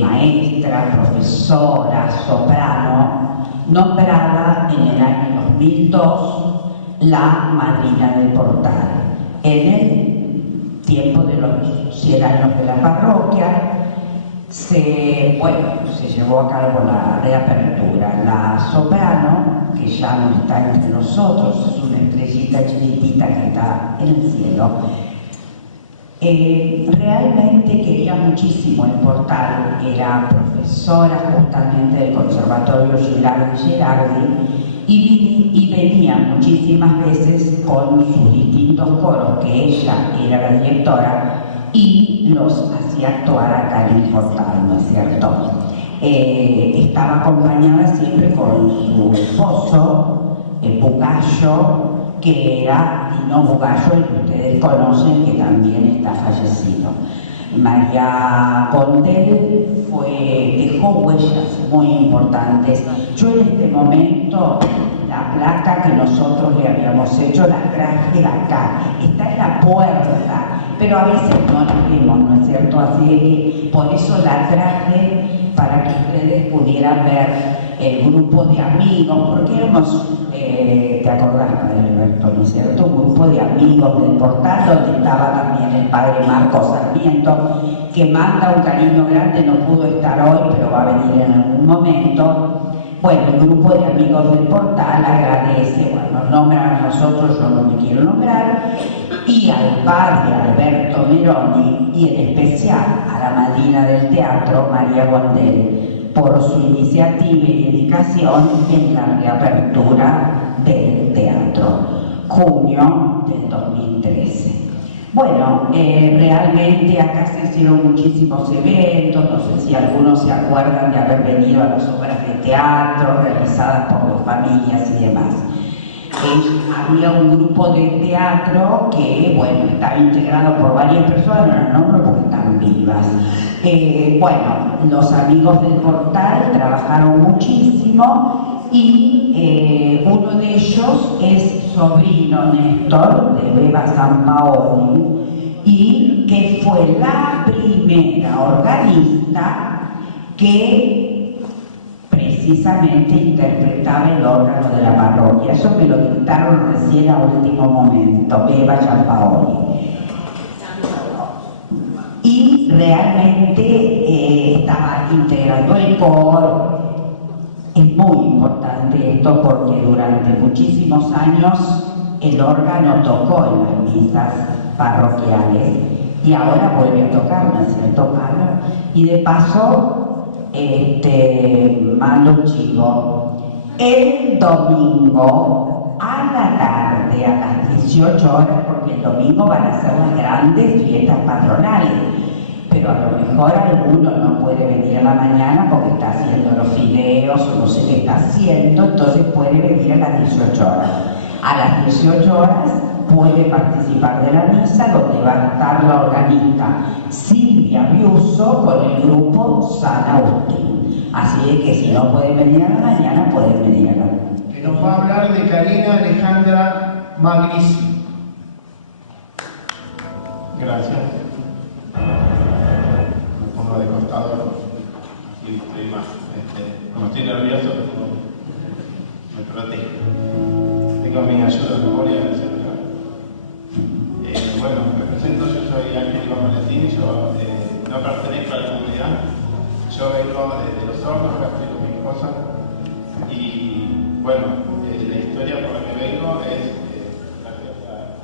maestra, profesora, soprano, nombrada en el año 2002 la madrina del Portal. En el tiempo de los 100 años de la parroquia se llevó a cabo la reapertura. La soprano, que ya no está entre nosotros, es una estrellita chiquitita que está en el cielo, realmente quería muchísimo el Portal. Era profesora justamente del Conservatorio Girardi y venía muchísimas veces con sus distintos coros, que ella era la directora, y los hacía actuar acá en el Portal, ¿no es cierto? Estaba acompañada siempre con su esposo, el Bugallo, que era Dino Bugallo, el que ustedes conocen, que también está fallecido. María Gondel dejó huellas muy importantes. Yo en este momento, la placa que nosotros le habíamos hecho, la traje acá, está en la puerta, pero a veces no la vemos, ¿no es cierto? Así que por eso la traje, para que ustedes pudieran ver el grupo de amigos, porque éramos, te acordás, Padre Alberto, ¿no es cierto? Un grupo de amigos del Portal, donde estaba también el Padre Marcos Sarmiento, que manda un cariño grande, no pudo estar hoy, pero va a venir en algún momento. Bueno, el grupo de amigos del Portal agradece, bueno, nos nombran a nosotros, yo no me quiero nombrar, y al Padre Alberto Meroni, y en especial a la madrina del teatro, María Gondel, por su iniciativa y dedicación en la reapertura del teatro, junio del 2013. Bueno, realmente acá se hicieron muchísimos eventos, no sé si algunos se acuerdan de haber venido a las obras de teatro realizadas por las familias y demás. Había un grupo de teatro que, bueno, estaba integrado por varias personas, no lo nombro porque están vivas. Bueno, los amigos del Portal trabajaron muchísimo y uno de ellos es sobrino Néstor de Beba Sampaoli, y que fue la primera organista que precisamente interpretaba el órgano de la parroquia. Eso me lo dictaron recién a último momento, Beba Sampaoli. Y realmente estaba integrando el coro. Es muy importante esto porque durante muchísimos años el órgano tocó en las misas parroquiales y ahora vuelve a tocar, ¿no es cierto, Pablo? Y de paso, mando un chivo. El domingo a la tarde, a las 18 horas, porque el domingo van a ser las grandes fiestas patronales, pero a lo mejor alguno no puede venir a la mañana porque está haciendo los fideos o no sé qué está haciendo, entonces puede venir a las 18 horas. A las 18 horas puede participar de la misa, donde va a estar la organista Silvia Biuso con el grupo San Agustín. Así que si no pueden venir a la mañana, pueden venir a la mañana. Que nos va a hablar de Karina Alejandra Magrisi. Gracias. Me pongo de costado y estoy más. Como estoy nervioso, me protejo. Tengo mi ayuda de memoria en el celular. Bueno, me presento, yo soy Ángel Valentín, yo no pertenezco a la comunidad. Yo vengo de Los Hornos, acá estoy con mi esposa. Y bueno, la historia por la que vengo es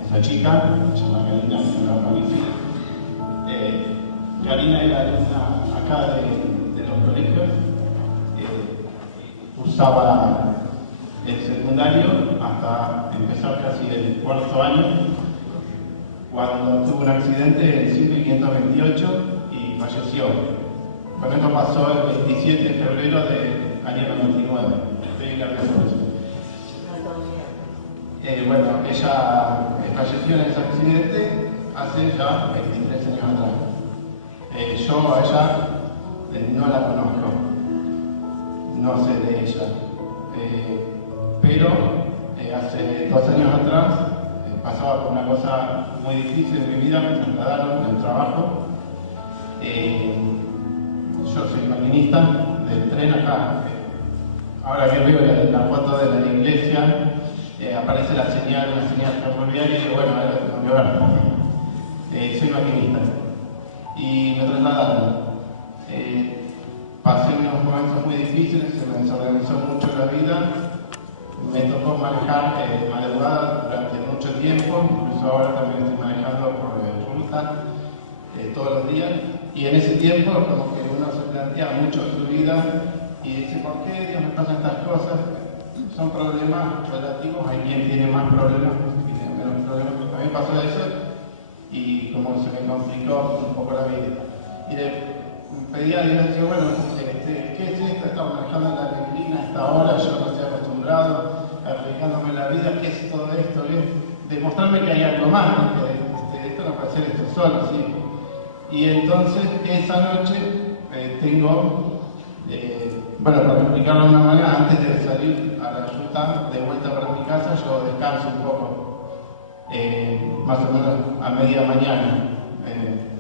esa chica, se llama Karina Magrisi. Karina era alumna acá de los colegios, cursaba el secundario hasta empezar casi el cuarto año, cuando tuvo un accidente en 5528 y falleció. Con esto pasó el 27 de febrero del año 99. Estoy nervioso por eso. Bueno, ella falleció en ese accidente hace ya 23 años atrás. Yo a ella no la conozco, no sé de ella, pero hace 2 años atrás pasaba por una cosa muy difícil en mi vida, me trasladaron del trabajo. Yo soy maquinista del tren acá. Ahora que veo la foto de la iglesia, aparece la señal, una señal ferroviaria y digo, bueno, ahora tengo que ver. Soy maquinista. Y me trasladaron. Pasé unos momentos muy difíciles, se me desorganizó mucho la vida. Me tocó manejar madrugada durante mucho tiempo, incluso ahora también estoy manejando por ruta todos los días. Y en ese tiempo, como que uno se plantea mucho su vida y dice, ¿por qué Dios me pasan estas cosas? Son problemas relativos, hay quien tiene más problemas, quien tiene menos problemas. A mí me pasó eso y como se me complicó un poco la vida. Y le pedí a Dios, decía, bueno, ¿qué es esto? Estaba manejando en la neblina a esta hora, yo no estoy acostumbrado, aplicándome la vida, ¿qué es todo esto? Demostrarme que hay algo más, ¿no? Que esto no puede ser esto solo, ¿sí? Y entonces esa noche tengo, bueno, para explicarlo de una manera, antes de salir a la ruta de vuelta para mi casa, yo descanso un poco, más o menos a media mañana,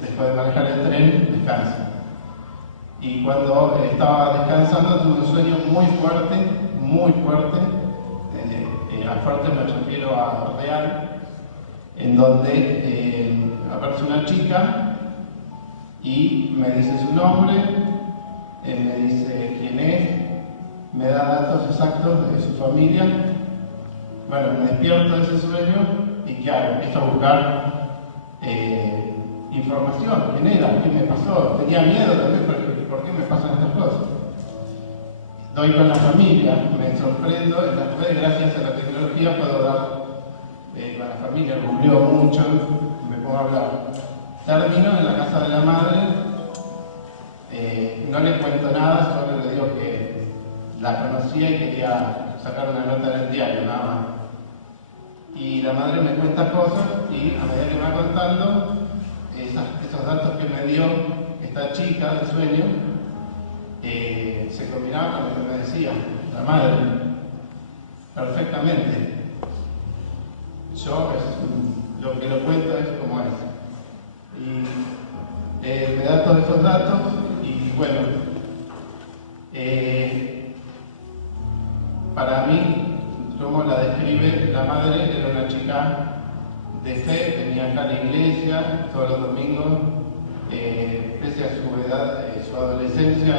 después de manejar el tren, descanso. Y cuando estaba descansando tuve un sueño muy fuerte, a fuerte me refiero a real, en donde aparece una chica y me dice su nombre, me dice quién es, me da datos exactos de su familia. Bueno, me despierto de ese sueño y claro, empiezo a buscar información, quién era, qué me pasó. Tenía miedo también, ¿por qué me pasan estas cosas? Doy con la familia, me sorprendo, en las redes, gracias a la tecnología, puedo dar con la familia, googleo mucho, me pongo a hablar. Termino en la casa de la madre, no le cuento nada, solo le digo que la conocía y quería sacar una nota en el diario, nada más. Y la madre me cuenta cosas y a medida que me va contando, esos datos que me dio esta chica del sueño, se combinaban con lo que me decía la madre, perfectamente. Yo lo que lo cuento es como es. Y me da todos esos datos y bueno, para mí, como la describe la madre, era una chica de fe, venía acá a la iglesia todos los domingos, pese a su edad, su adolescencia,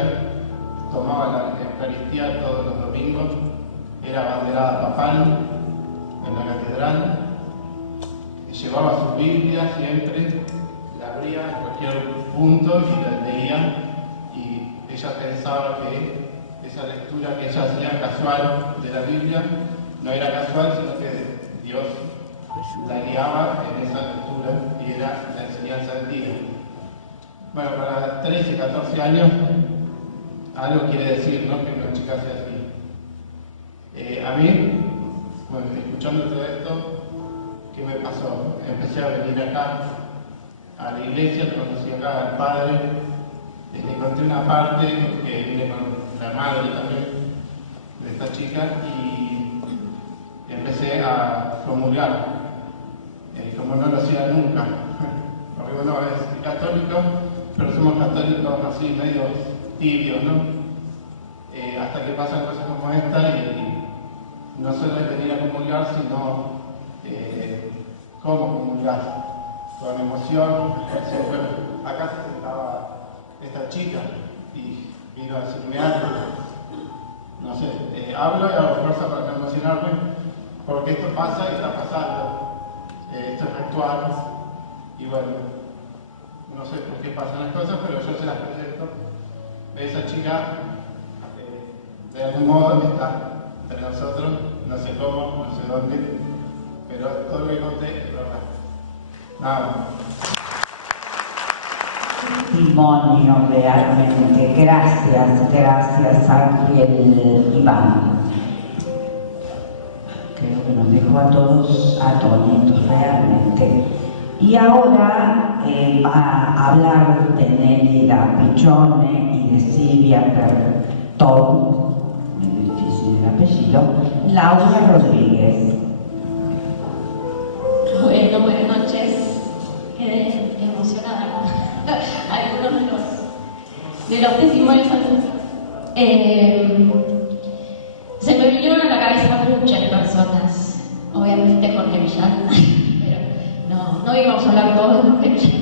tomaba la Eucaristía todos los domingos, era abanderada papal en la catedral, llevaba su Biblia siempre, la abría en cualquier punto y la leía, y ella pensaba que esa lectura que ella hacía casual de la Biblia no era casual, sino que Dios la guiaba en esa lectura y era la enseñanza del día. Bueno, para 13, 14 años, algo quiere decir, ¿no?, que una chica sea así. A mí, bueno, escuchando todo esto, ¿qué me pasó? Empecé a venir acá, a la iglesia, conocí acá al padre, le conté una parte que vine con la madre también de esta chica y empecé a comulgar, como no lo hacía nunca, porque uno es católico, pero somos católicos así medio tibios, ¿no? Hasta que pasan cosas como esta y no solo es venir a comulgar, sino cómo comulgar, con emoción. Bueno, acá se sentaba esta chica y vino a decirme algo, no sé, hablo y hago fuerza para no emocionarme, porque esto pasa y está pasando, esto es actual, y bueno, no sé por qué pasan las cosas, pero yo se las presento. Esa chica, de algún modo, está entre nosotros, no sé cómo, no sé dónde, pero todo lo que conté es verdad. Nada más. Testimonio realmente, gracias Ángel Iván. Creo que nos dejó a todos atónitos realmente. Y ahora va a hablar de Nelly da Piccione y de Silvia Perton, muy difícil el apellido, Laura Rodríguez. Bueno, buenas noches. Quedé emocionada con algunos de los testimonios. Se me vinieron a la cabeza muchas personas, obviamente Jorge Millán, pero no íbamos a hablar todos de Jorge Millán.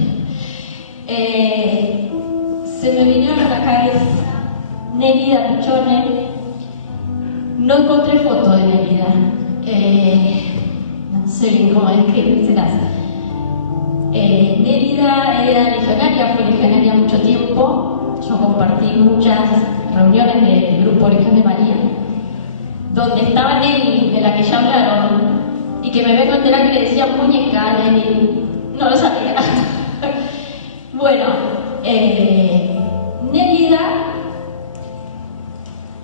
Se me vinieron a la cabeza Nélida Pichone. No encontré foto de Nélida. No sé bien cómo describírselas. Nélida era legionaria, fue legionaria mucho tiempo. Yo compartí muchas reuniones del Grupo Legión de María, donde estaba Nelly, de la que ya hablaron, y que me vengo a enterar que le decían muñeca a Nelly. No lo sabía. Bueno, Nélida,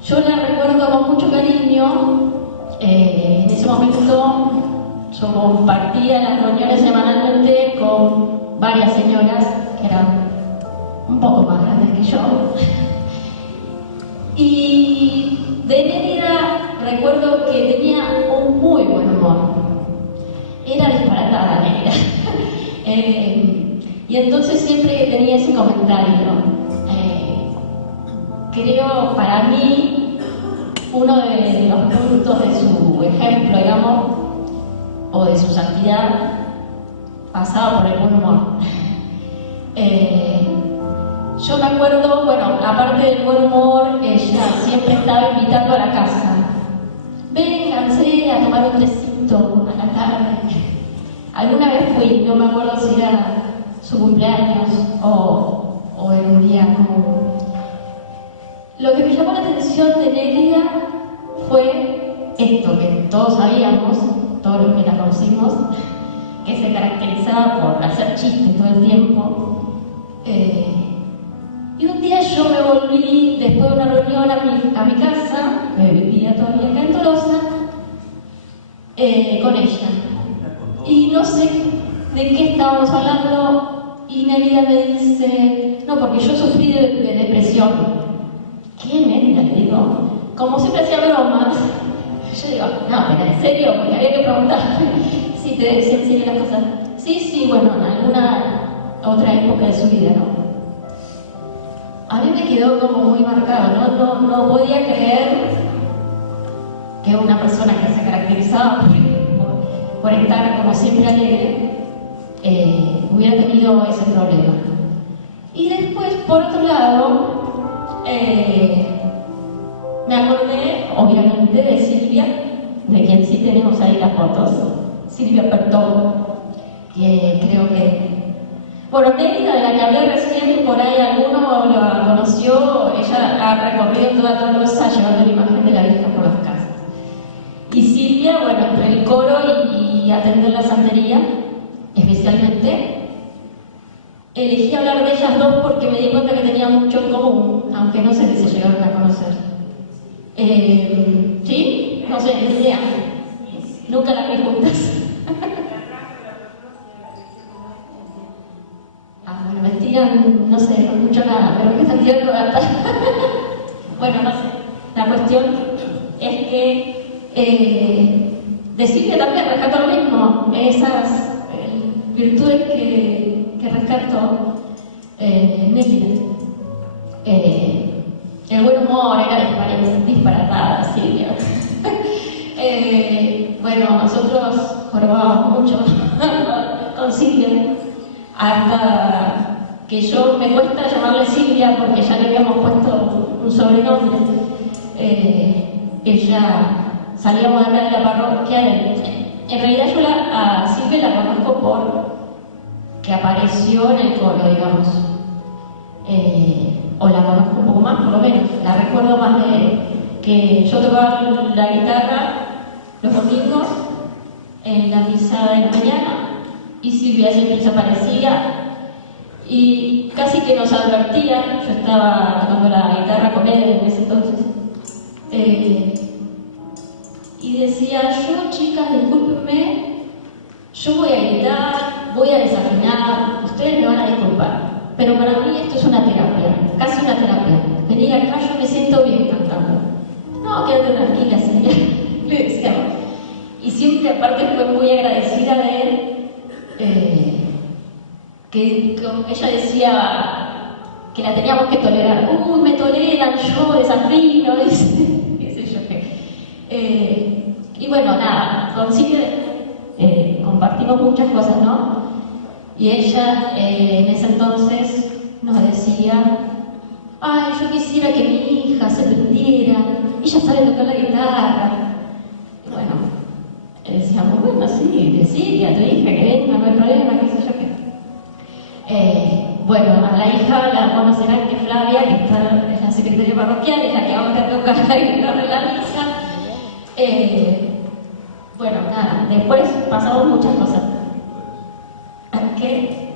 yo la recuerdo con mucho cariño. En ese momento yo compartía las reuniones semanalmente con varias señoras que eran un poco más grandes que yo. Y de Nélida recuerdo que tenía un muy buen humor. Era disparatada Nélida. Y entonces siempre tenía ese comentario. Creo, para mí, uno de los puntos de su ejemplo, digamos, o de su santidad, pasaba por el buen humor. Yo me acuerdo, bueno, aparte del buen humor, ella siempre estaba invitando a la casa. Vénganse a tomar un tecito a la tarde. Alguna vez fui, no me acuerdo si era su cumpleaños o en un día como... Lo que me llamó la atención de Nélida fue esto que todos sabíamos, todos los que la conocimos, que se caracterizaba por hacer chistes todo el tiempo. Y un día yo me volví, después de una reunión, a mi casa, que vivía todavía acá en Tolosa, con ella. Y no sé de qué estábamos hablando, y Nélida me dice, no, porque yo sufrí de depresión. ¿Qué, Nélida? Le digo, como siempre hacía bromas. Yo digo, no, pero en serio, porque había que preguntar si te decían en serio las cosas. Sí, bueno, en alguna otra época de su vida, ¿no? A mí me quedó como muy marcado, no podía creer que una persona que se caracterizaba por estar como siempre alegre hubiera tenido ese problema. Y después, por otro lado, me acordé, obviamente, de Silvia, de quien sí tenemos ahí las fotos, Silvia Pertón, que creo que... Bueno, Nélida, de la que hablé recién, por ahí alguno la conoció, ella ha recorrido toda Tolosa llevando la imagen de la Virgen por las casas. Y Silvia, bueno, entre el coro y atender la santería, especialmente, elegí hablar de ellas dos porque me di cuenta que tenían mucho en común, aunque no sé si se llegaron a conocer. ¿Sí? No sé, ni idea. Nunca las vi juntas. Bueno, me tiran, no sé, no escucho nada, pero que están tirando data. Bueno, no sé. La cuestión es que de Silvia también rescato lo mismo, esas virtudes que rescató Nélida. El buen humor era disparatada, Silvia. Bueno, nosotros jorobábamos mucho con Silvia, hasta que yo me cuesta llamarle Silvia porque ya le habíamos puesto un sobrenombre. Ella salíamos a hablar de la parroquia. En realidad yo a Silvia la conozco por que apareció en el coro, digamos. O la conozco un poco más, por lo menos. La recuerdo más de que yo tocaba la guitarra los domingos en la misa de la mañana y Silvia siempre se aparecía y casi que nos advertía. Yo estaba tocando la guitarra con él en ese entonces. Y decía, yo, chicas, discúlpenme, yo voy a gritar, voy a desafinar, ustedes me van a disculpar, pero para mí esto es una terapia, casi una terapia. Venir acá, yo me siento bien cantando. No, quédate tranquila, la teníamos que tolerar. Me toleran, yo desafino, qué sé yo qué. Y bueno, nada, compartimos muchas cosas, ¿no? Y ella en ese entonces nos decía, ay, yo quisiera que mi hija se prendiera, ella sabe tocar la guitarra. Y bueno, decíamos, bueno, sí, decirle a tu hija que venga, no hay problema, qué sé yo qué. Bueno, a la hija la conocerán, que Flavia, que está en la secretaría parroquial, es la que ahora toca la guitarra en la misa. Bueno, nada, después pasaron muchas cosas. ¿Qué?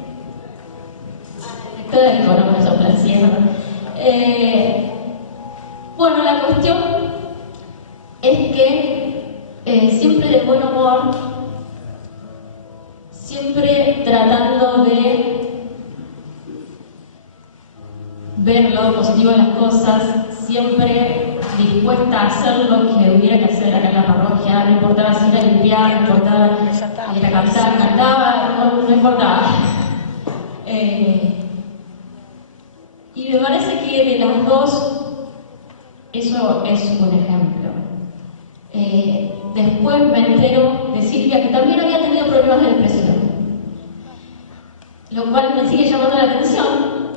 Todo el coro me sopla, sí, es verdad. Bueno, la cuestión es que siempre de buen humor, siempre tratando de ver lo positivo de las cosas, siempre dispuesta a hacer lo que hubiera que hacer acá en la parroquia, no importaba si era limpiar, no importaba ir a cantar, cantaba, no importaba. Y me parece que de las dos, eso es un ejemplo. Después me entero de Silvia, que también había tenido problemas de depresión, lo cual me sigue llamando la atención.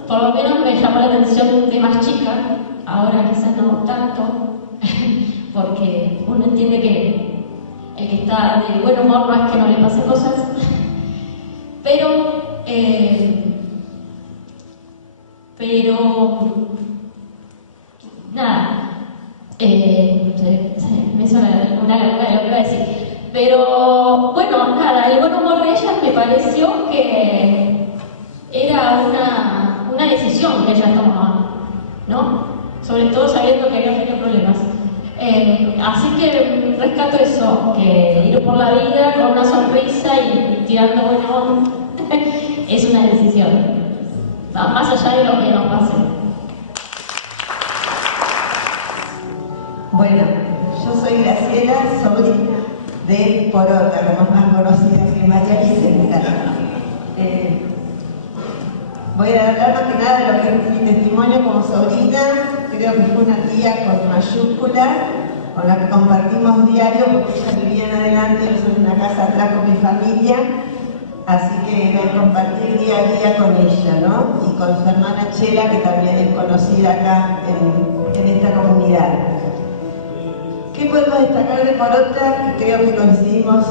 Por lo menos me llamó la atención de más chica, ahora quizás no tanto, porque uno entiende que el que está de buen humor no es que no le pasen cosas, pero nada, me suena una gana de lo que iba a decir, pero bueno, nada, el buen humor de ella me pareció que era una decisión que ella tomaba, ¿no? Sobre todo sabiendo que había tenido problemas. Así que rescato eso, que ir por la vida con una sonrisa y tirando buena onda es una decisión, más allá de lo que nos pase. Bueno, yo soy Graciela, sobrina de Porota, como más conocida que María Vicenta. Voy a hablar más que nada de lo que es mi testimonio como sobrina. Creo que fue una tía con mayúscula, con la que compartimos diario, porque ella vivía en adelante, yo soy en una casa atrás con mi familia, así que era compartir día a día con ella, ¿no? Y con su hermana Chela, que también es conocida acá en esta comunidad. ¿Qué podemos destacar de Porota? Que creo que coincidimos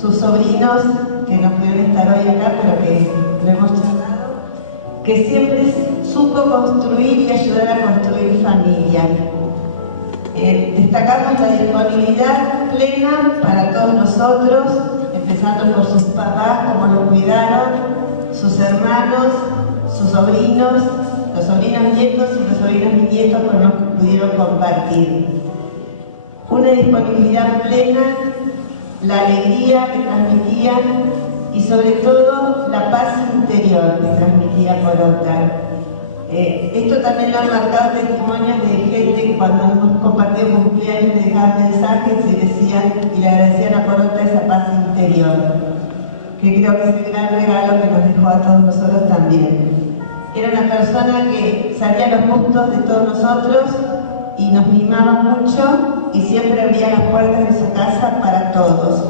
sus sobrinos, que no pudieron estar hoy acá, pero que lo hemos charlado, que siempre supo construir y ayudar a construir familia. Destacamos la disponibilidad plena para todos nosotros, empezando por sus papás, como lo cuidaron, sus hermanos, sus sobrinos, los sobrinos nietos y los sobrinos bisnietos con los que pudieron compartir. Una disponibilidad plena, la alegría que transmitían y sobre todo la paz interior que transmitía Porota. Esto también lo han marcado testimonios de gente que cuando hemos compartido cumpleaños me dejaban mensajes y decían y le agradecían a Porota esa paz interior, que creo que es el gran regalo que nos dejó a todos nosotros también. Era una persona que sabía los gustos de todos nosotros y nos mimaba mucho y siempre abría las puertas de su casa para todos.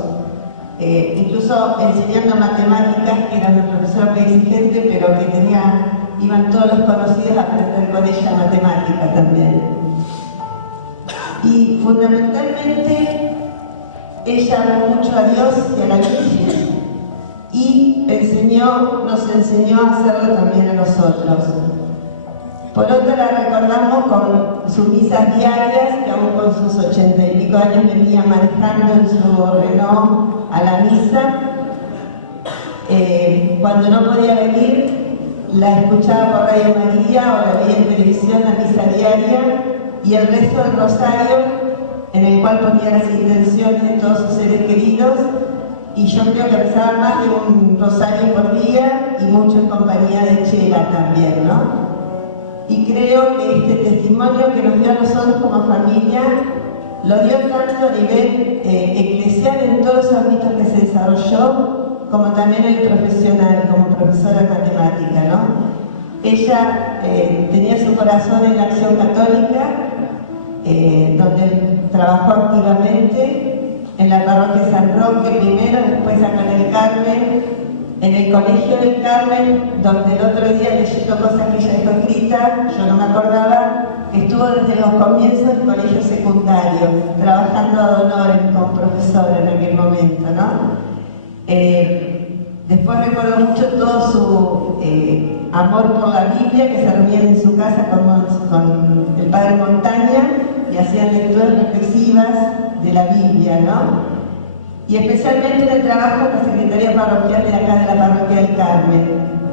Incluso enseñando matemáticas, que era una profesora muy exigente, pero que iban todos los conocidos a aprender con ella matemática también. Y fundamentalmente, ella amó mucho a Dios y a la Virgen y nos enseñó a hacerlo también a nosotros. Porota la recordamos con sus misas diarias, que aún con sus 80 y pico años venía manejando en su Renault a la misa. Cuando no podía venir, la escuchaba por Radio María o la veía en televisión, la misa diaria, y el resto del rosario, en el cual ponía las intenciones de todos sus seres queridos, y yo creo que rezaba más de un rosario por día y mucho en compañía de Chela también, ¿no? Y creo que este testimonio que nos dio a nosotros como familia lo dio tanto a nivel eclesial en todos los ámbitos que se desarrolló, como también el profesional, como profesora de matemática, ¿no? ella tenía su corazón en la Acción Católica, donde trabajó activamente en la parroquia San Roque primero, después acá en el Carmen, en el Colegio del Carmen, donde el otro día leyendo cosas que ella dejó escrita, yo no me acordaba, estuvo desde los comienzos del colegio secundario, trabajando ad honorem como profesora en aquel momento, ¿no? Después recuerdo mucho todo su amor por la Biblia, que se reunían en su casa con el padre Montaña y hacían lecturas reflexivas de la Biblia, ¿no? Y especialmente en el trabajo en la Secretaría Parroquial de acá de la Parroquia del Carmen.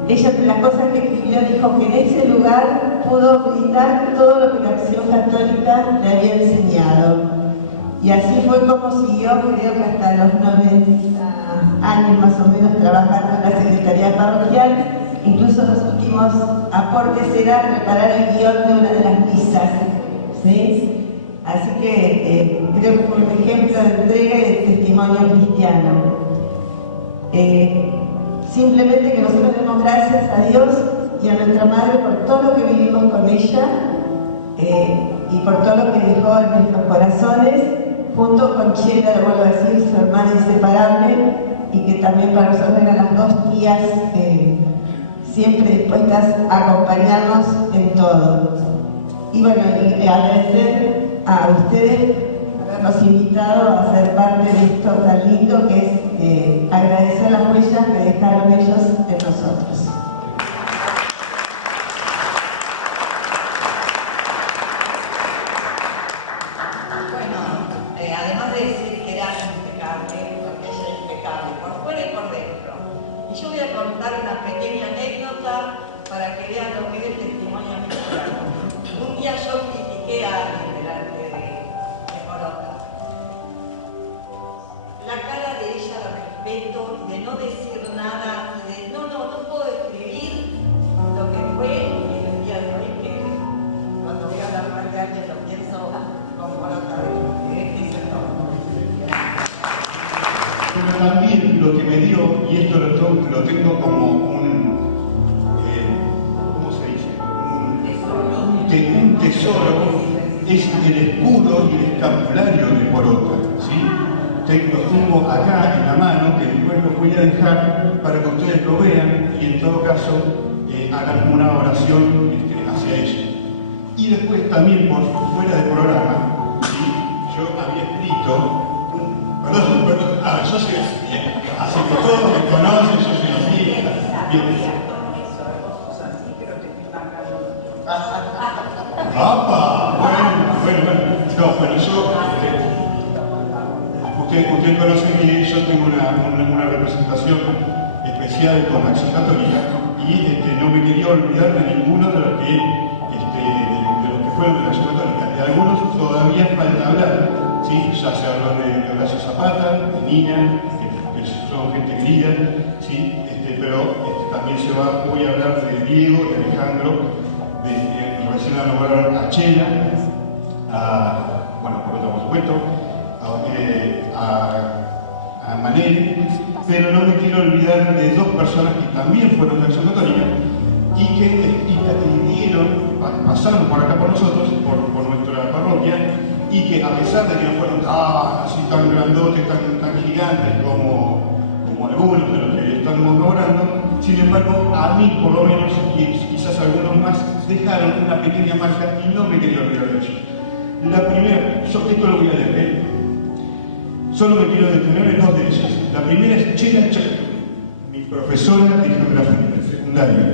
Ella, entre las cosas que escribió, dijo que en ese lugar pudo brindar todo lo que la Acción Católica le había enseñado. Y así fue como siguió, creo que hasta los 90 años más o menos, trabajando en la Secretaría Parroquial. Incluso los últimos aportes era preparar el guión de una de las misas, ¿sí? Así que creo que fue un ejemplo de entrega y de testimonio cristiano. Simplemente que nosotros demos gracias a Dios y a nuestra Madre por todo lo que vivimos con ella y por todo lo que dejó en nuestros corazones, junto con Chela, lo vuelvo a decir, su hermana inseparable, y que también para nosotros eran las dos tías siempre dispuestas a acompañarnos en todo. Y bueno, y agradecer a ustedes por habernos invitado a ser parte de esto tan lindo que es agradecer las huellas que dejaron ellos en nosotros. Bueno, además de decir que era impecable, porque ella es impecable, por fuera y por dentro. Y yo voy a contar una pequeña anécdota para que vean lo que es el testimonio cristiano. Un día yo critiqué a alguien delante de Morota. La cara de ella de respeto, de no decir nada, y de no puedo describir lo que fue el día de hoy, que cuando voy a hablar mal de alguien lo pienso con Morota de dice todo. Pero también lo que me dio, y esto lo tengo como ¿cómo se dice? Un tesoro, es el escudo y el escapulario de Morota, ¿sí? Tengo acá en la mano, que después lo voy a dejar para que ustedes lo vean y en todo caso hagan una oración hacia ella. Y después también por fuera del programa, ¿sí? Yo había escrito, perdón, yo soy así, así que todos me conocen, yo soy así, bien. ¡Apa! Bueno. No, pero yo, ustedes conocen que yo tengo una representación especial con la Acción Católica y no me quería olvidar de ninguno de los que fueron de la Acción Católica. De algunos todavía falta hablar, ¿sí? Ya se habló de Horacio Zapata, de Nina, que son gente querida, ¿sí? Pero también voy a hablar de Diego, de Alejandro, recién la nombraron a Chela, por supuesto, a Manel, pero no me quiero olvidar de dos personas que también fueron de Acción Católica y que pasaron por acá por nosotros, por nuestra parroquia, y que a pesar de que no fueron así tan grandotes, tan gigantes como algunos de los que estamos nombrando, sin embargo, a mí por lo menos, y quizás algunos más, dejaron una pequeña marca y no me quería olvidar de ellos. La primera, yo esto lo voy a leer, solo me quiero detener en dos de ellas. La primera es Chela Chaco, mi profesora de geografía del secundario,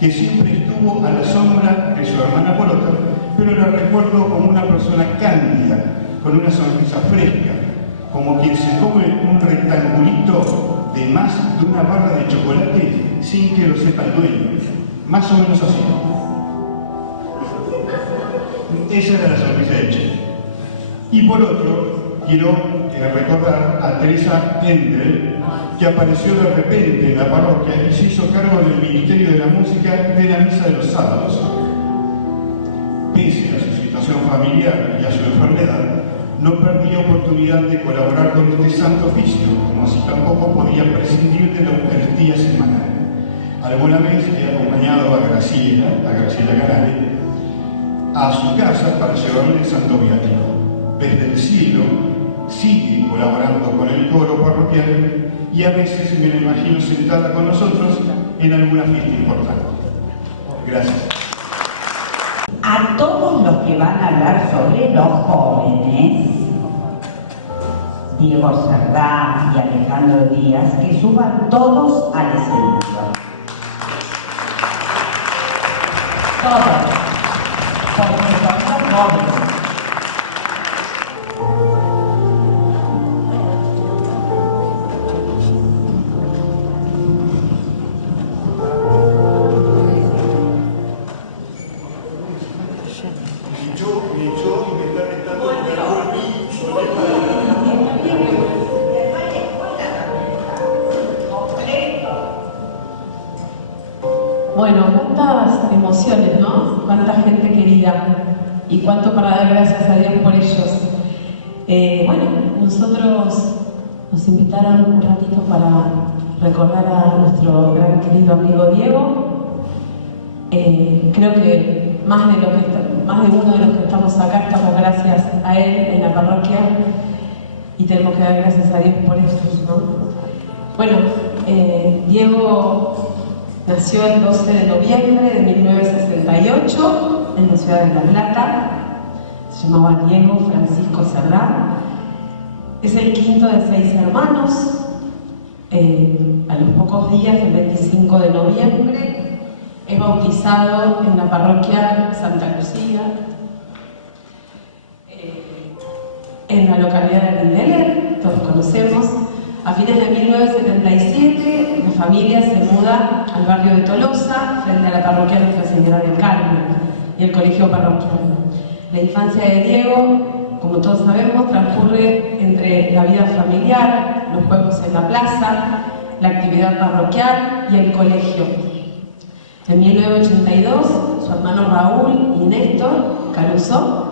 que siempre estuvo a la sombra de su hermana Morota, pero la recuerdo como una persona cándida, con una sonrisa fresca, como quien se come un rectangulito de más de una barra de chocolate sin que lo sepa el dueño. Más o menos así. Esa era la sonrisa de Chela. Y por otro, quiero recordar a Teresa Endel, que apareció de repente en la parroquia y se hizo cargo del Ministerio de la Música de la misa de los sábados. Pese a su situación familiar y a su enfermedad, no perdía oportunidad de colaborar con este santo oficio, como si tampoco podía prescindir de la Eucaristía semanal. Alguna vez he acompañado acompañado a Graciela Canales a su casa para llevarle el Santo Viático. Desde el cielo sigue colaborando con el coro parroquial y a veces me la imagino sentada con nosotros en alguna fiesta importante. Gracias. A todos los que van a hablar sobre los jóvenes, Diego Cerdá y Alejandro Díaz, que suban todos al escenario. Todos, porque son los jóvenes. Bueno, cuántas emociones, ¿no? Cuánta gente querida y cuánto para dar gracias a Dios por ellos. Bueno, nosotros nos invitaron un ratito para recordar a nuestro gran querido amigo Diego. Creo que más de uno de los que estamos acá estamos gracias a él en la parroquia y tenemos que dar gracias a Dios por eso, ¿no? Bueno, Diego nació el 12 de noviembre de 1968 en la ciudad de La Plata. Se llamaba Diego Francisco Cerdá. Es el quinto de 6 hermanos. A los pocos días, el 25 de noviembre, es bautizado en la parroquia Santa Lucía, en la localidad de Lindeler, todos conocemos. A fines de 1977, la familia se muda al barrio de Tolosa, frente a la parroquia Nuestra Señora del Carmen y el colegio parroquial. La infancia de Diego, como todos sabemos, transcurre entre la vida familiar, los juegos en la plaza, la actividad parroquial y el colegio. En 1982, su hermano Raúl y Néstor Caruso,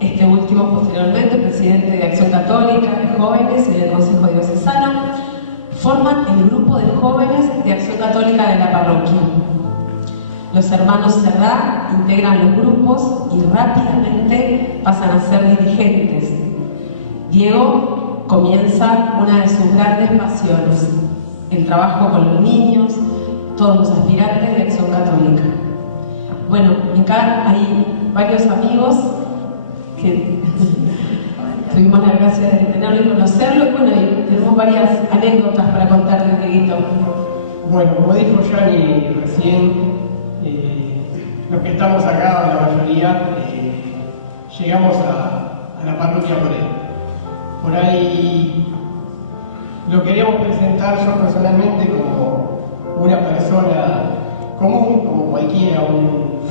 este último posteriormente presidente de Acción Católica de Jóvenes y del Consejo Diocesano, forman el grupo de jóvenes de Acción Católica de la parroquia. Los hermanos Cerdá integran los grupos y rápidamente pasan a ser dirigentes. Diego comienza una de sus grandes pasiones, el trabajo con los niños, todos los aspirantes de Acción Católica. Bueno, acá hay varios amigos que tuvimos la gracia de tenerlo y conocerlo, y bueno, y tenemos varias anécdotas para contarles, Dieguito. Bueno, como dijo Yani recién, los que estamos acá, la mayoría, llegamos a la parroquia por él. Por ahí lo queríamos presentar yo personalmente como una persona común, como cualquiera.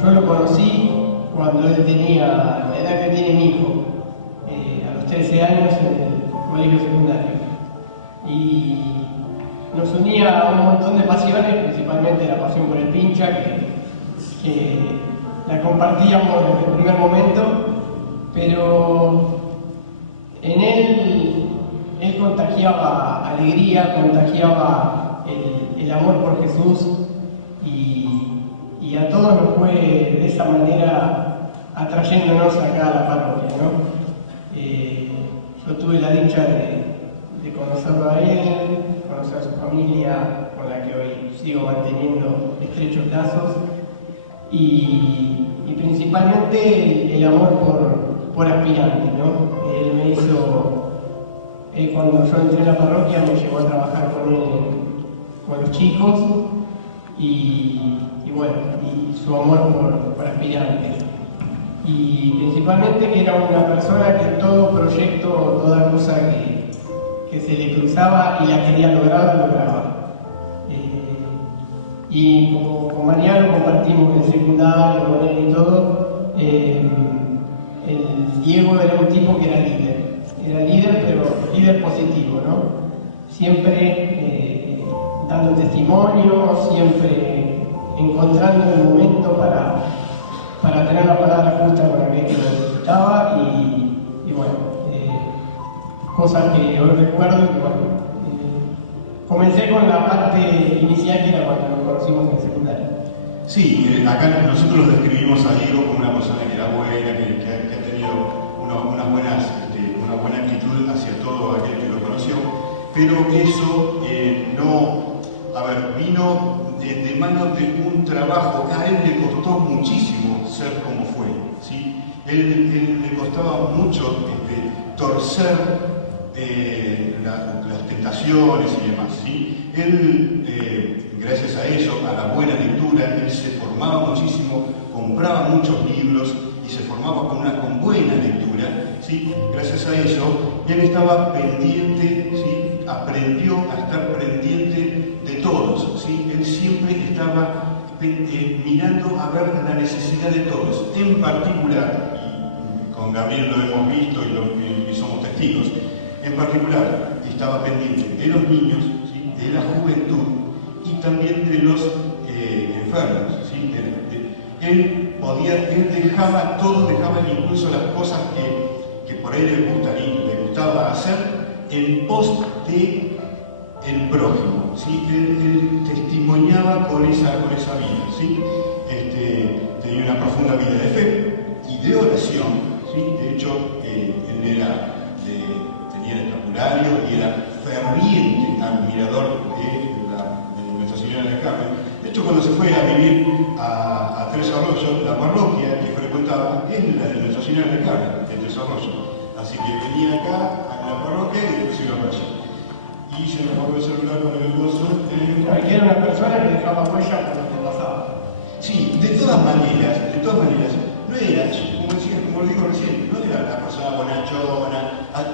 Yo lo conocí cuando él tenía la edad que tiene mi hijo, a los 13 años en el colegio secundario. Y nos unía a un montón de pasiones, principalmente la pasión por el pincha, que la compartíamos desde el primer momento, pero en él contagiaba alegría, contagiaba el amor por Jesús, y a todos nos fue de esa manera atrayéndonos acá a la parroquia, ¿no? Yo tuve la dicha de conocerlo a él, conocer a su familia, con la que hoy sigo manteniendo estrechos lazos, y principalmente el amor por aspirante, ¿no? Él me hizo, cuando yo entré a la parroquia, me llevó a trabajar con él con los chicos, y bueno, y su amor por aspirantes. Y principalmente que era una persona que todo proyecto, toda cosa que se le cruzaba y la quería lograr, lo lograba. Y con Mariano compartimos el secundario con él y todo. El Diego era un tipo que era líder, pero líder positivo, ¿no? Siempre dando testimonio, siempre encontrando el momento para tener la palabra justa con aquel que lo necesitaba, y bueno, cosas que hoy recuerdo. Y bueno, comencé con la parte inicial, que era cuando lo conocimos en secundaria. Sí, acá nosotros lo describimos a Diego como una persona que era buena, que ha tenido una buena actitud hacia todo aquel que lo conoció, pero eso vino de mano de un trabajo. A él le costó muchísimo ser como fue, ¿sí? Él le costaba mucho torcer las tentaciones y demás, ¿sí? Él, gracias a ello, a la buena lectura, él se formaba muchísimo, compraba muchos libros y se formaba con buena lectura, ¿sí? Gracias a ello, él estaba pendiente, ¿sí? Aprendió a estar pendiente de todos, ¿sí? Él siempre estaba mirando a ver la necesidad de todos, en particular, y con Gabriel lo hemos visto y somos testigos, en particular estaba pendiente de los niños, ¿sí? De la juventud y también de los enfermos, ¿sí? Él dejaba todo, dejaba incluso las cosas que por ahí le gustaba hacer en pos de el prójimo, ¿sí? Él testimoniaba con esa vida, ¿sí? Tenía una profunda vida de fe y de oración, ¿sí? De hecho, él tenía el escapulario y era ferviente admirador de Nuestra Señora del Carmen. De hecho, cuando se fue a vivir a Tres Arroyos, la parroquia que frecuentaba es la de Nuestra Señora del Carmen, de Tres Arroyos. Así que venía acá a la parroquia y después iba para allá. Y se me apagó el celular con el gozo. Aquí era una persona que dejaba huella cuando pasaba. Sí, de todas maneras, no era, como digo recién, no era la persona bonachona,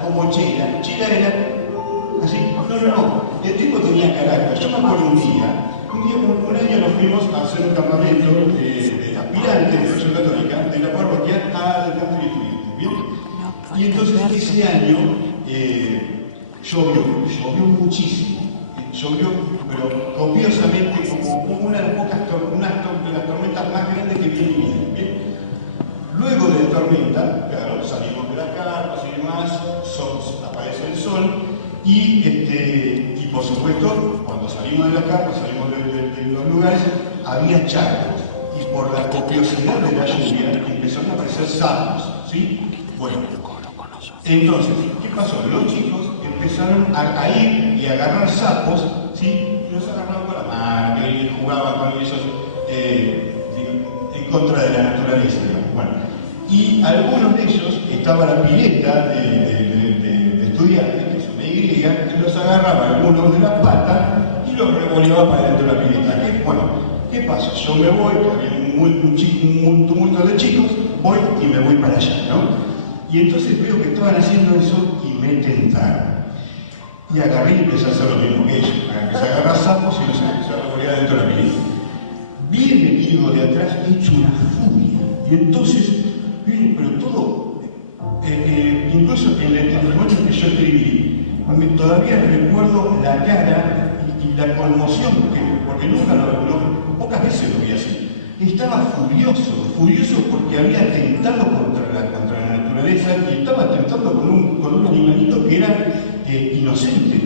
como Chela. Chela era así, no. El tipo tenía carácter. Yo me acuerdo un año nos fuimos a hacer un campamento de aspirantes de Acción Católica, de la parroquia al campo de estudiantes, ¿bien? Y entonces ese año llovió muchísimo, pero copiosamente, como una de las tormentas más grandes que viene en mi vida, ¿bien? Luego de la tormenta, claro, salimos de las carpas y demás, aparece el sol y por supuesto, cuando salimos de las carpas, salimos de los lugares, había charcos y por la copiosidad de la lluvia empezaron a aparecer sapos, ¿sí? Bueno, entonces, ¿qué pasó? Los chicos empezaron a ir y a agarrar sapos, ¿sí? Y los agarraban con la mano, y jugaban con ellos en contra de la naturaleza, digamos. Bueno, y algunos de ellos, estaba la pileta de estudiantes, que es una Y, y los agarraba algunos de las patas y los revoleaba para dentro de la pileta. ¿Qué pasa? Yo me voy, había un tumulto de chicos, voy y me voy para allá, ¿no? Y entonces veo que estaban haciendo eso y me tentaron. Y agarré y empecé a hacer lo mismo que ellos. Empecé a agarrar sapos y los empecé a revolear dentro de la pileta. Vi el enemigo de atrás hecho una furia. Y entonces, pero todo, incluso en el testimonio que yo escribí, todavía recuerdo la cara y la conmoción, porque nunca pocas veces lo vi así. Estaba furioso porque había atentado contra la naturaleza y estaba atentando con un animalito que era inocente.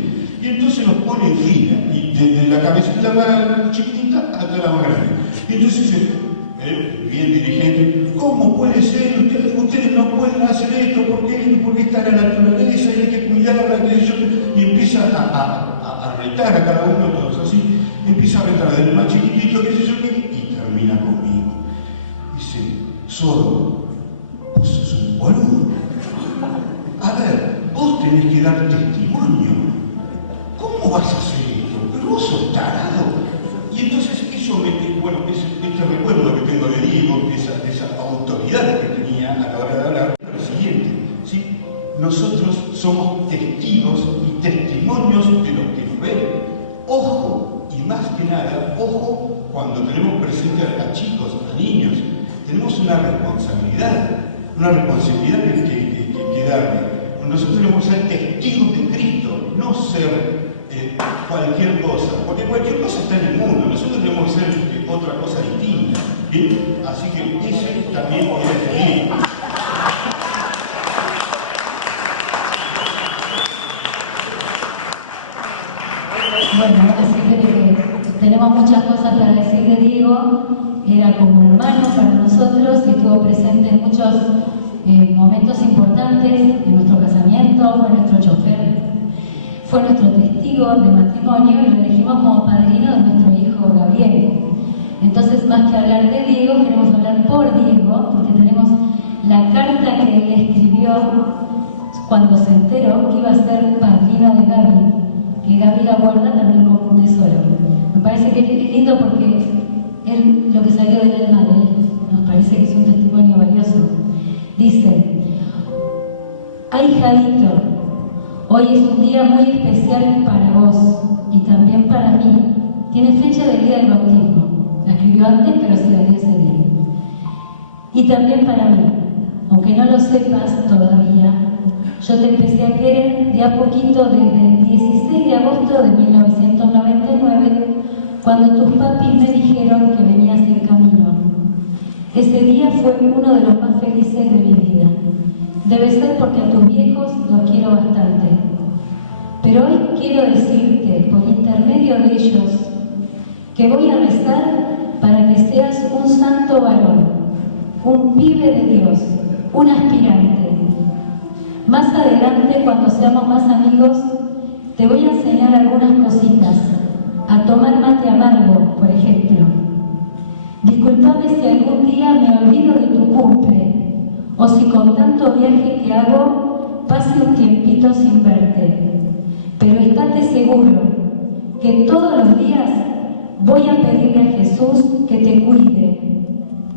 Y entonces nos pone en fila, y desde la cabecita más chiquitita hasta la más grande. Y entonces, bien dirigente, ¿cómo puede ser? Ustedes no pueden hacer esto, porque está la naturaleza y hay que cuidarla, y empieza a retar a cada uno de todos así, empieza a retar desde el más chiquitito, y termina conmigo. Dice, sordo, vos sos un boludo. A ver, vos tenés que dar testimonio. ¿Cómo vas a hacer esto? Pero vos sos tarado. Y entonces eso este recuerdo que tengo de Diego, esa autoridad que tenía a la hora de hablar, es lo siguiente, ¿sí? Nosotros somos testigos y testimonios de los que nos ven. Ojo, y más que nada, ojo, cuando tenemos presente a chicos, a niños, tenemos una responsabilidad que darle. Nosotros tenemos que ser testigos de Cristo, no ser cualquier cosa, porque cualquier cosa está en el mundo, nosotros tenemos que ser otra cosa distinta, ¿bien? Así que ese también es el libro. Bueno, ahora sí creo que tenemos muchas cosas para presente en muchos momentos importantes de nuestro casamiento, fue nuestro chofer, fue nuestro testigo de matrimonio y lo elegimos como padrino de nuestro hijo Gabriel. Entonces, más que hablar de Diego, queremos hablar por Diego, porque tenemos la carta que él escribió cuando se enteró que iba a ser padrino de Gaby, que Gaby la guarda también como un tesoro. Me parece que es lindo porque él, lo que salió del alma de él, nos parece que es un testimonio valioso. Dice: ay, Javito, hoy es un día muy especial para vos y también para mí. Tiene fecha del día del bautismo. La escribió antes, pero se la dio ese día. Y también para mí, aunque no lo sepas todavía, yo te empecé a querer de a poquito desde el 16 de agosto de 1999, cuando tus papis me dijeron que venías en camino. Ese día fue uno de los más felices de mi vida. Debe ser porque a tus viejos los quiero bastante. Pero hoy quiero decirte, por intermedio de ellos, que voy a rezar para que seas un santo varón, un pibe de Dios, un aspirante. Más adelante, cuando seamos más amigos, te voy a enseñar algunas cositas. A tomar mate amargo, por ejemplo. Disculpame si algún día me olvido de tu cumple, o si con tanto viaje que hago pase un tiempito sin verte. Pero estate seguro que todos los días voy a pedirle a Jesús que te cuide,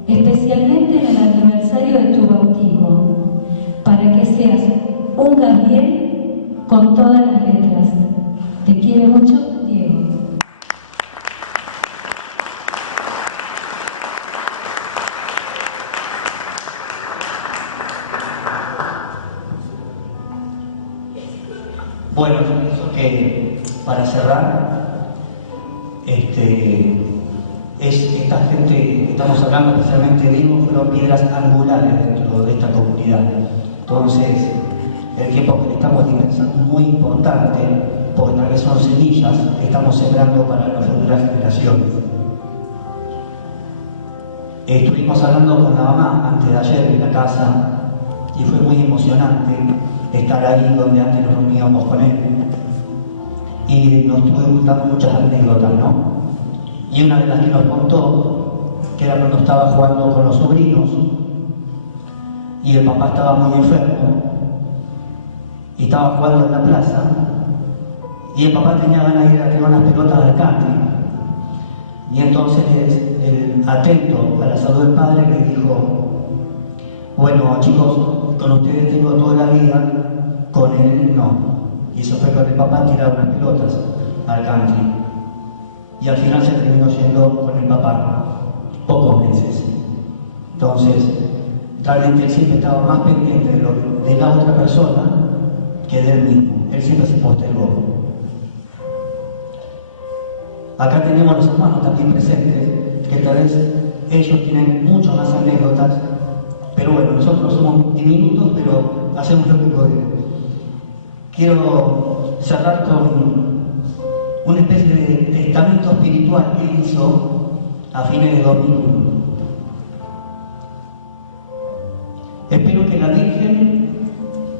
especialmente en el aniversario de tu bautismo, para que seas un Gabriel con todas las letras. Te quiere mucho, Diego. Bueno, para cerrar, esta gente que estamos hablando, especialmente de Diego, fueron piedras angulares dentro de esta comunidad. Entonces, el tiempo que le estamos dispensando es muy importante, porque tal vez son semillas que estamos sembrando para las futuras generaciones. Estuvimos hablando con la mamá antes de ayer en la casa y fue muy emocionante estar ahí donde antes nos reuníamos con él. Y nos estuvo contando muchas anécdotas, ¿no? Y una de las que nos contó, que era cuando estaba jugando con los sobrinos, y el papá estaba muy enfermo, y estaba jugando en la plaza, y el papá tenía ganas de ir a tirar unas pelotas al country. Y entonces, atento a la salud del padre, le dijo: bueno, chicos, con ustedes tengo toda la vida, con él no. Y eso fue con el papá a tirar unas pelotas al country. Y al final se terminó yendo con el papá, pocos meses. Entonces, realmente él siempre estaba más pendiente de la otra persona que de él mismo. Él siempre se postergó. Acá tenemos los hermanos también presentes, que tal vez ellos tienen muchas más anécdotas, pero bueno, nosotros somos diminutos, pero hacemos lo que podemos. Quiero cerrar con una especie de testamento espiritual que él hizo a fines de 2001. Espero que la Virgen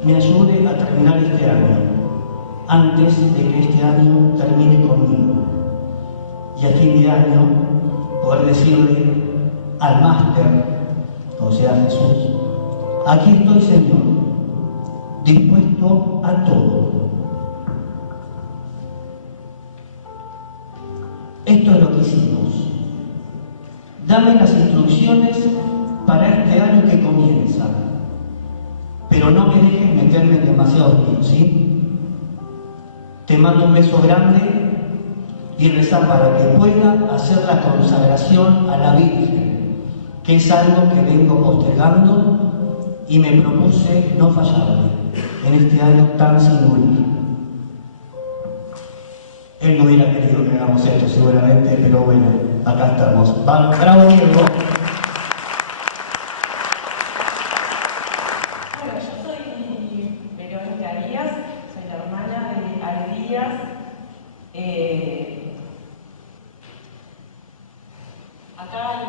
me ayude a terminar este año, antes de que este año termine conmigo. Y a fin de año poder decirle al máster, o sea, Jesús: aquí estoy, Señor, dispuesto a todo. Esto es lo que hicimos. Dame las instrucciones para este año que comienza, pero no me dejes meterme en demasiados líos, ¿sí? Te mando un beso grande y rezar para que pueda hacer la consagración a la Virgen, que es algo que vengo postergando y me propuse no fallarle en este año tan singular. Él no hubiera querido que hagamos esto seguramente, pero bueno, acá estamos. ¡Bravo, Diego! Bueno, yo soy Verónica Arias, soy la hermana de Ale Díaz. Acá hay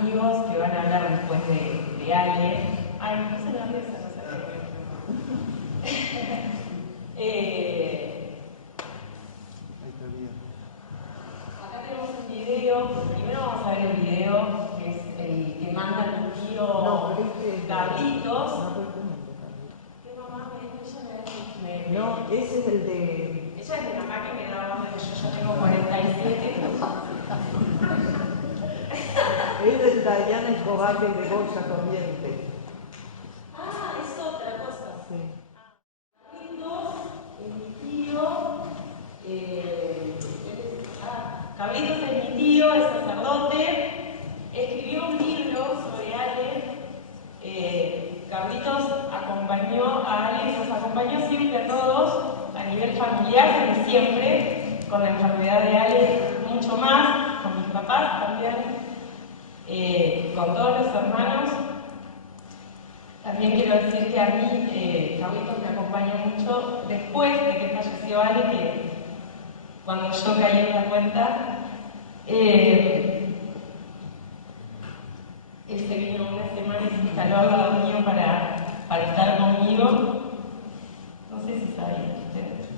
amigos que van a hablar después de Ale. Ay, no se la risa, no sé. Acá tenemos un video. Primero vamos a ver el video, que es el que manda el tío Carlitos. ¿Qué mamá? No, ese es el de... Ella es de mamá que me da más de que yo tengo 47. Es de Dayana Escobar de Bolsa Corriente. Ah, es otra cosa. Sí. Carlitos, mi tío, Carlitos es mi tío, es sacerdote, escribió un libro sobre Ale. Carlitos acompañó a Ale, nos acompañó siempre a todos, a nivel familiar, desde siempre, con la enfermedad de Ale mucho más, con mis papás también, con todos los hermanos. También quiero decir que a mí, Carlitos me acompañó mucho después de que falleció Ale, que cuando yo caí en la cuenta, él se vino una semana y se instaló al lado mío para estar conmigo. No sé si sabían ustedes.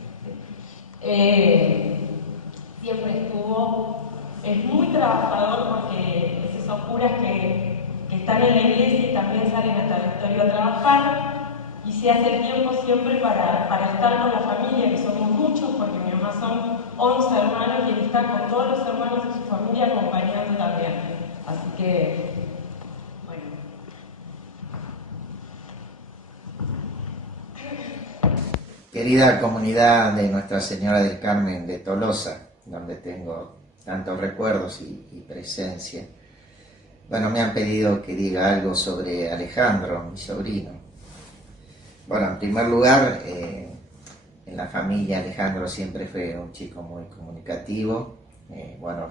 Siempre estuvo, es muy trabajador porque es esos curas que están en la iglesia y también salen al territorio a trabajar y se hace el tiempo siempre para estar con la familia, que somos muchos, porque mi mamá son 11 hermanos y él está con todos los hermanos de su familia acompañando también. Así que, bueno. Querida comunidad de Nuestra Señora del Carmen de Tolosa, donde tengo tantos recuerdos y presencia. Bueno, me han pedido que diga algo sobre Alejandro, mi sobrino. Bueno, en primer lugar, en la familia Alejandro siempre fue un chico muy comunicativo. Bueno,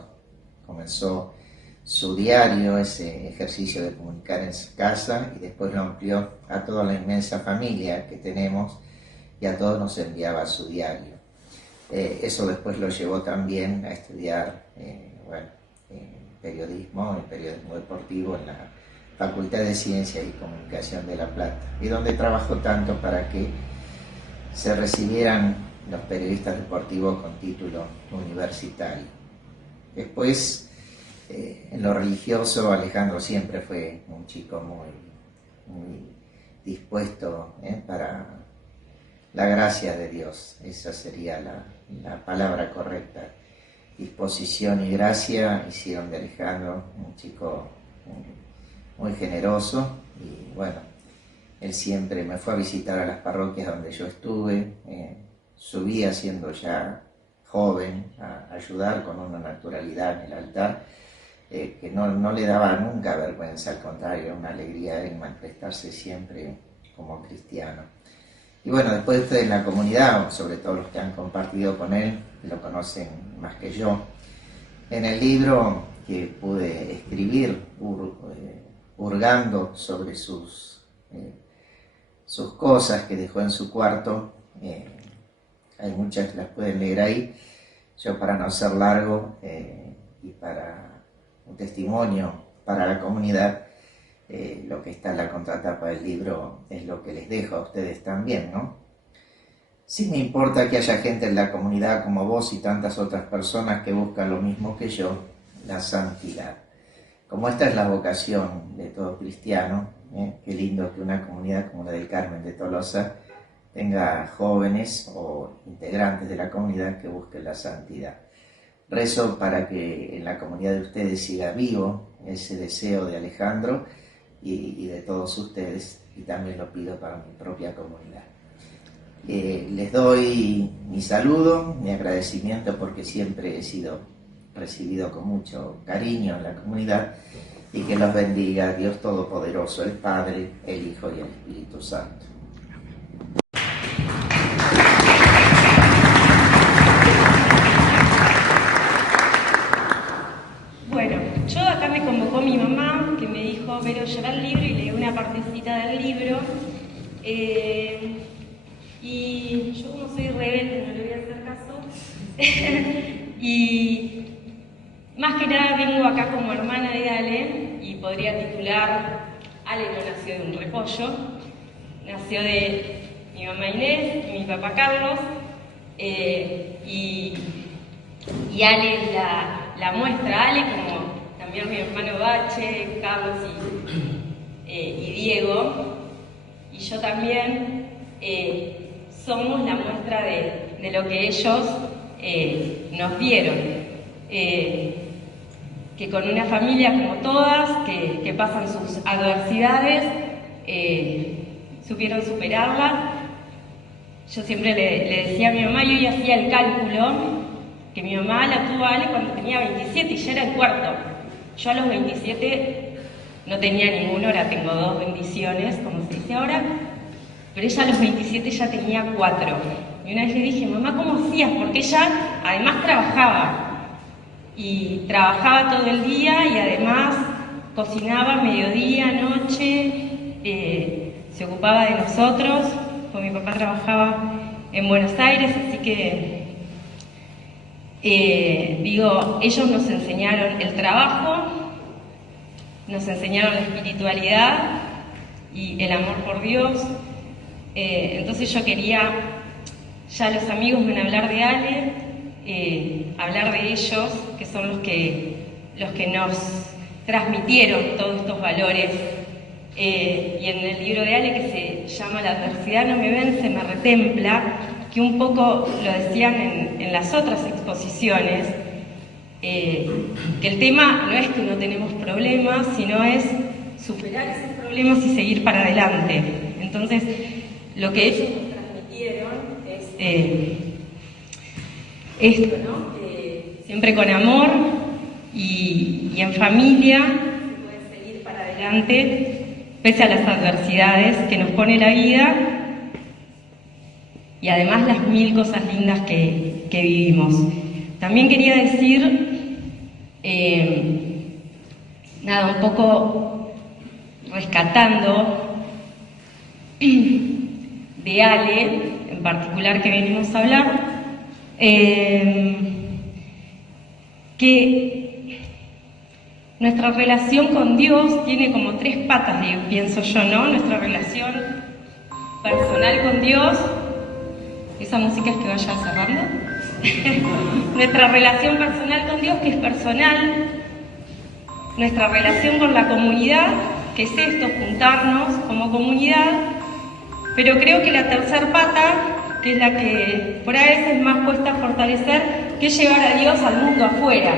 comenzó su diario, ese ejercicio de comunicar en su casa, y después lo amplió a toda la inmensa familia que tenemos, y a todos nos enviaba su diario. Eso después lo llevó también a estudiar periodismo deportivo en la Facultad de Ciencia y Comunicación de La Plata, y donde trabajó tanto para que se recibieran los periodistas deportivos con título universitario. Después, en lo religioso, Alejandro siempre fue un chico muy dispuesto para la gracia de Dios. Esa sería la palabra correcta. Disposición y gracia hicieron de Alejandro un chico muy generoso, y bueno, él siempre me fue a visitar a las parroquias donde yo estuve, subía siendo ya joven a ayudar con una naturalidad en el altar que no le daba nunca vergüenza, al contrario, una alegría en manifestarse siempre como cristiano. Y bueno, después ustedes en la comunidad, sobre todo los que han compartido con él, lo conocen más que yo. En el libro que pude escribir, hurgando sobre sus cosas que dejó en su cuarto, hay muchas que las pueden leer ahí. Yo, para no ser largo y para un testimonio para la comunidad, lo que está en la contratapa del libro es lo que les dejo a ustedes también, ¿no? Sí me importa que haya gente en la comunidad como vos y tantas otras personas que buscan lo mismo que yo, la santidad. Como esta es la vocación de todo cristiano, qué lindo que una comunidad como la del Carmen de Tolosa tenga jóvenes o integrantes de la comunidad que busquen la santidad. Rezo para que en la comunidad de ustedes siga vivo ese deseo de Alejandro y de todos ustedes, y también lo pido para mi propia comunidad. Les doy mi saludo, mi agradecimiento, porque siempre he sido recibido con mucho cariño en la comunidad, y que los bendiga Dios Todopoderoso, el Padre, el Hijo y el Espíritu Santo. Bueno, yo acá me convocó mi mamá, que me dijo, pero lleva el libro, y leí una partecita del libro. Y yo, como soy rebelde, no le voy a hacer caso. Y más que nada vengo acá como hermana de Ale, y podría titular Ale no nació de un repollo, nació de mi mamá Inés y mi papá Carlos, y Ale es la muestra. Ale, como también mi hermano Bache, Carlos y Diego, y yo también, somos la muestra de lo que ellos nos dieron. Que con una familia como todas, que pasan sus adversidades, supieron superarlas. Yo siempre le decía a mi mamá, yo ya hacía el cálculo, que mi mamá la tuvo a Ale cuando tenía 27 y ya era el cuarto. Yo a los 27 no tenía ninguno, ahora tengo 2 bendiciones, como se dice ahora, pero ella a los 27 ya tenía 4. Y una vez le dije, mamá, ¿cómo hacías? Porque ella además trabajaba. Y trabajaba todo el día y además cocinaba mediodía, noche, se ocupaba de nosotros, porque mi papá trabajaba en Buenos Aires, así que ellos nos enseñaron el trabajo, nos enseñaron la espiritualidad y el amor por Dios. Entonces yo quería, ya los amigos van a hablar de Ale, hablar de ellos, que son los que nos transmitieron todos estos valores. Y en el libro de Ale, que se llama La adversidad no me vence, me retempla, que un poco lo decían en las otras exposiciones, que el tema no es que no tenemos problemas, sino es superar esos problemas y seguir para adelante. Entonces, lo que ellos nos transmitieron es esto, ¿no? Siempre con amor y en familia se puede seguir para adelante pese a las adversidades que nos pone la vida y además las 1000 cosas lindas que vivimos. También quería decir, un poco rescatando de Ale, en particular, que venimos a hablar, que nuestra relación con Dios tiene como 3 patas, pienso yo, ¿no? Nuestra relación personal con Dios, esa música es que vaya cerrando, nuestra relación personal con Dios, que es personal, nuestra relación con la comunidad, que es esto, juntarnos como comunidad, pero creo que la tercera pata, que es la que por ahí es más cuesta fortalecer, que es llevar a Dios al mundo afuera,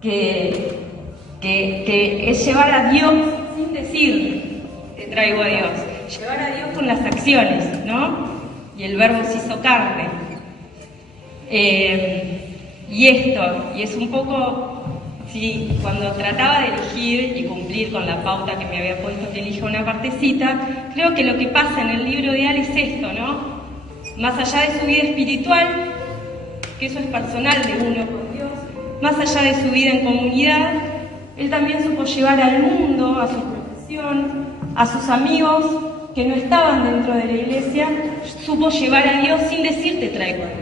que es llevar a Dios sin decir, te traigo a Dios, llevar a Dios con las acciones, ¿no? Y el verbo se hizo carne. Y es un poco, sí, cuando trataba de elegir y cumplir con la pauta que me había puesto que elija una partecita, creo que lo que pasa en el libro de Ale es esto, ¿no? Más allá de su vida espiritual, que eso es personal de uno con Dios, más allá de su vida en comunidad, él también supo llevar al mundo, a su profesión, a sus amigos que no estaban dentro de la iglesia, supo llevar a Dios sin decir te traigo a Dios.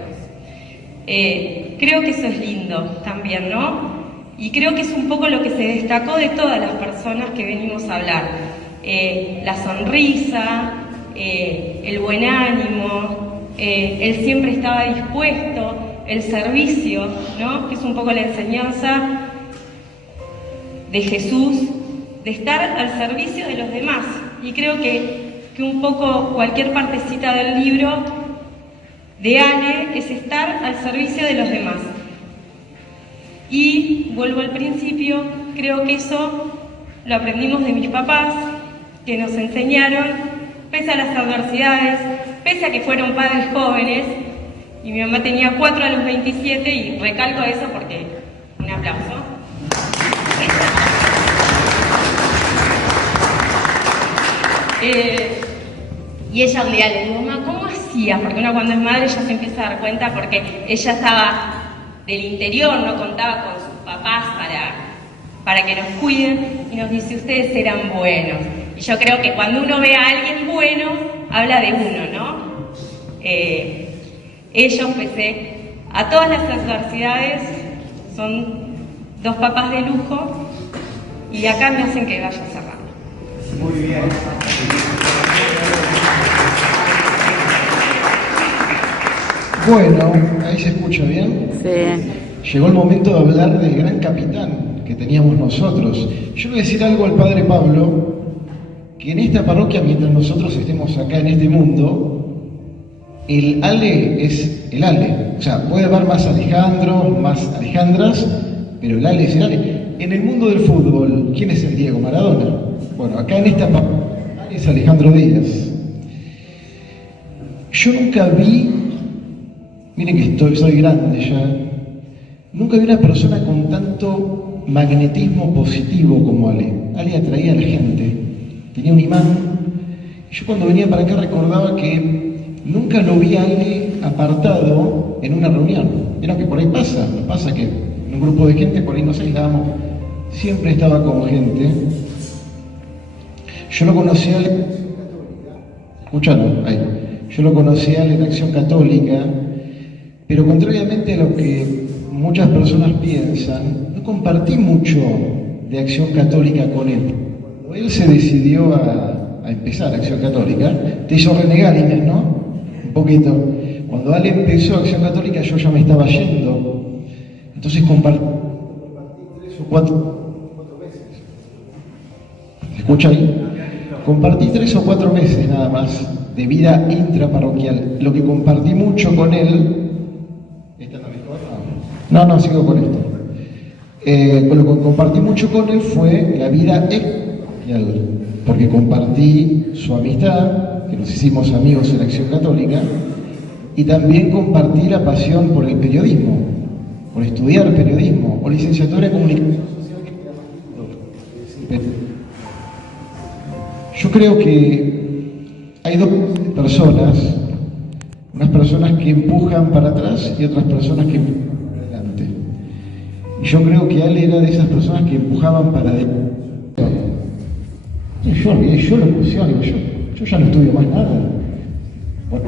Creo que eso es lindo también, ¿no? Y creo que es un poco lo que se destacó de todas las personas que venimos a hablar. La sonrisa, el buen ánimo, él siempre estaba dispuesto, el servicio, ¿no? Que es un poco la enseñanza de Jesús, de estar al servicio de los demás. Y creo que un poco cualquier partecita del libro de Ale es estar al servicio de los demás. Y vuelvo al principio, creo que eso lo aprendimos de mis papás, que nos enseñaron, pese a las adversidades, pese a que fueron padres jóvenes, y mi mamá tenía 4 a los 27, y recalco eso porque, un aplauso. Y ella un día le dijo, mamá, ¿cómo hacías? Porque uno cuando es madre ya se empieza a dar cuenta, porque ella estaba del interior, no contaba con sus papás para que nos cuiden, y nos dice, ustedes eran buenos. Y yo creo que cuando uno ve a alguien bueno, habla de uno, ¿no? Ellos, pese a todas las adversidades, son 2 papás de lujo, y acá me hacen que vaya cerrando. Muy bien. Bueno, ahí se escucha bien. Sí. Llegó el momento de hablar del gran capitán que teníamos nosotros. Yo le voy a decir algo al padre Pablo, que en esta parroquia, mientras nosotros estemos acá en este mundo, el Ale es el Ale. O sea, puede haber más Alejandros, más Alejandras, pero el Ale es el Ale. En el mundo del fútbol, ¿quién es el Diego Maradona? Bueno, acá en esta parroquia es Alejandro Díaz. Yo nunca vi, miren que soy grande ya, nunca vi una persona con tanto magnetismo positivo como Ale. Ale atraía a la gente, tenía un imán. Yo cuando venía para acá recordaba que nunca lo vi a Ale apartado en una reunión. Era que por ahí pasa, nos pasa que en un grupo de gente por ahí nos aislábamos, siempre estaba con gente. Yo lo conocí a Ale, escuchando ahí, yo lo conocí a Ale en Acción Católica, pero contrariamente a lo que muchas personas piensan, no compartí mucho de Acción Católica con él. Cuando él se decidió a empezar Acción Católica, te hizo renegar, Inés, ¿no? Un poquito. Cuando Ale empezó Acción Católica yo ya me estaba yendo, entonces compartí 3 o 4 meses. ¿Se escucha ahí? Compartí 3 o 4 meses nada más de vida intraparroquial. Lo que compartí mucho con él... ¿Esta no mejor? No, sigo con esto. Lo que compartí mucho con él fue la vida extraparroquial, porque compartí su amistad, que nos hicimos amigos en Acción Católica, y también compartí la pasión por el periodismo, por estudiar periodismo, o licenciatura en comunicación social. Yo creo que hay dos personas, unas personas que empujan para atrás y otras personas que empujan para adelante. Y yo creo que Ale era de esas personas que empujaban para adelante. Yo olvidé, yo locución, yo ya no estudio más nada. Bueno,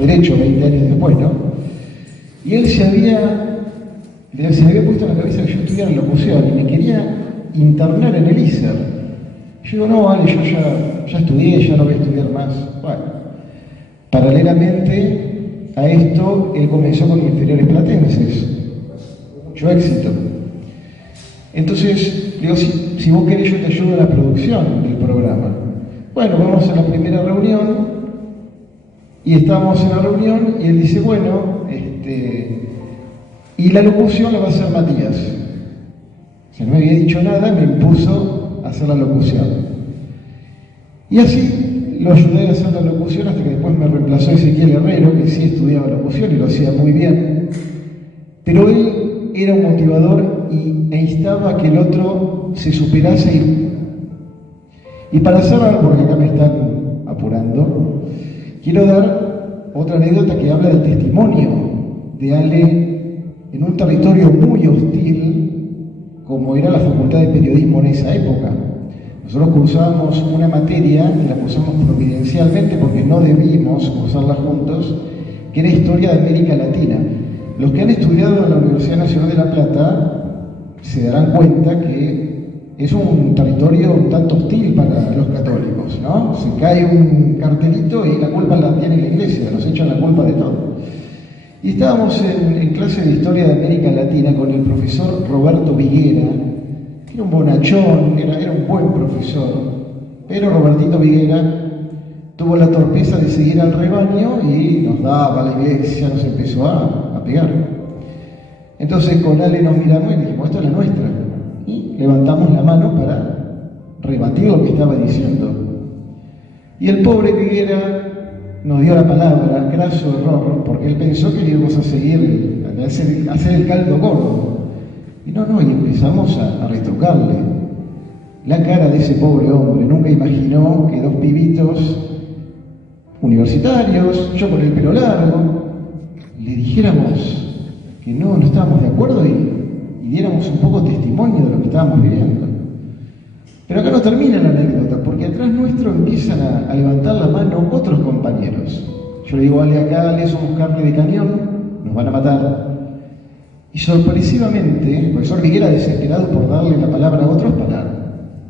derecho 20 años después, ¿no? Y él se había puesto en la cabeza que yo estudiara locución y me quería internar en el ISER. Yo digo, no, vale, yo ya estudié, ya no voy a estudiar más. Bueno, paralelamente a esto, él comenzó con inferiores platenses. Mucho éxito. Entonces, digo, si vos querés yo te ayudo a la producción del programa. Bueno, vamos a la primera reunión, y estábamos en la reunión, y él dice, bueno, y la locución la va a hacer Matías. Que no me había dicho nada, me impuso a hacer la locución. Y así lo ayudé a hacer la locución hasta que después me reemplazó Ezequiel Herrero, que sí estudiaba locución y lo hacía muy bien. Pero él era un motivador e instaba a que el otro se superase. Y para cerrar, porque acá me están apurando, quiero dar otra anécdota que habla del testimonio de Ale en un territorio muy hostil como era la Facultad de Periodismo en esa época. Nosotros cursábamos una materia, y la cursamos providencialmente porque no debimos cursarla juntos, que era Historia de América Latina. Los que han estudiado en la Universidad Nacional de La Plata se darán cuenta que es un territorio un tanto hostil para los católicos, ¿no? Se cae un cartelito y la culpa la tiene la Iglesia, nos echan la culpa de todo. Y estábamos en clase de Historia de América Latina con el profesor Roberto Viguera, que era un bonachón, era un buen profesor, pero Robertito Viguera tuvo la torpeza de seguir al rebaño y nos daba a la iglesia, nos empezó a pegar. Entonces con Ale nos miramos y dijimos, esto es la nuestra. Y levantamos la mano para rebatir lo que estaba diciendo. Y el pobre Viguera nos dio la palabra, graso error, porque él pensó que íbamos a seguir, a hacer el caldo gordo. Y no, y empezamos a retrucarle. La cara de ese pobre hombre, nunca imaginó que dos pibitos universitarios, yo con el pelo largo, le dijéramos que no estábamos de acuerdo y diéramos un poco testimonio de lo que estábamos viviendo. Pero acá no termina la anécdota, porque atrás nuestro empiezan a levantar la mano otros compañeros. Yo le digo, Ale, acá, Ale, somos carne de cañón, nos van a matar. Y sorpresivamente, el profesor Viguera, desesperado por darle la palabra a otros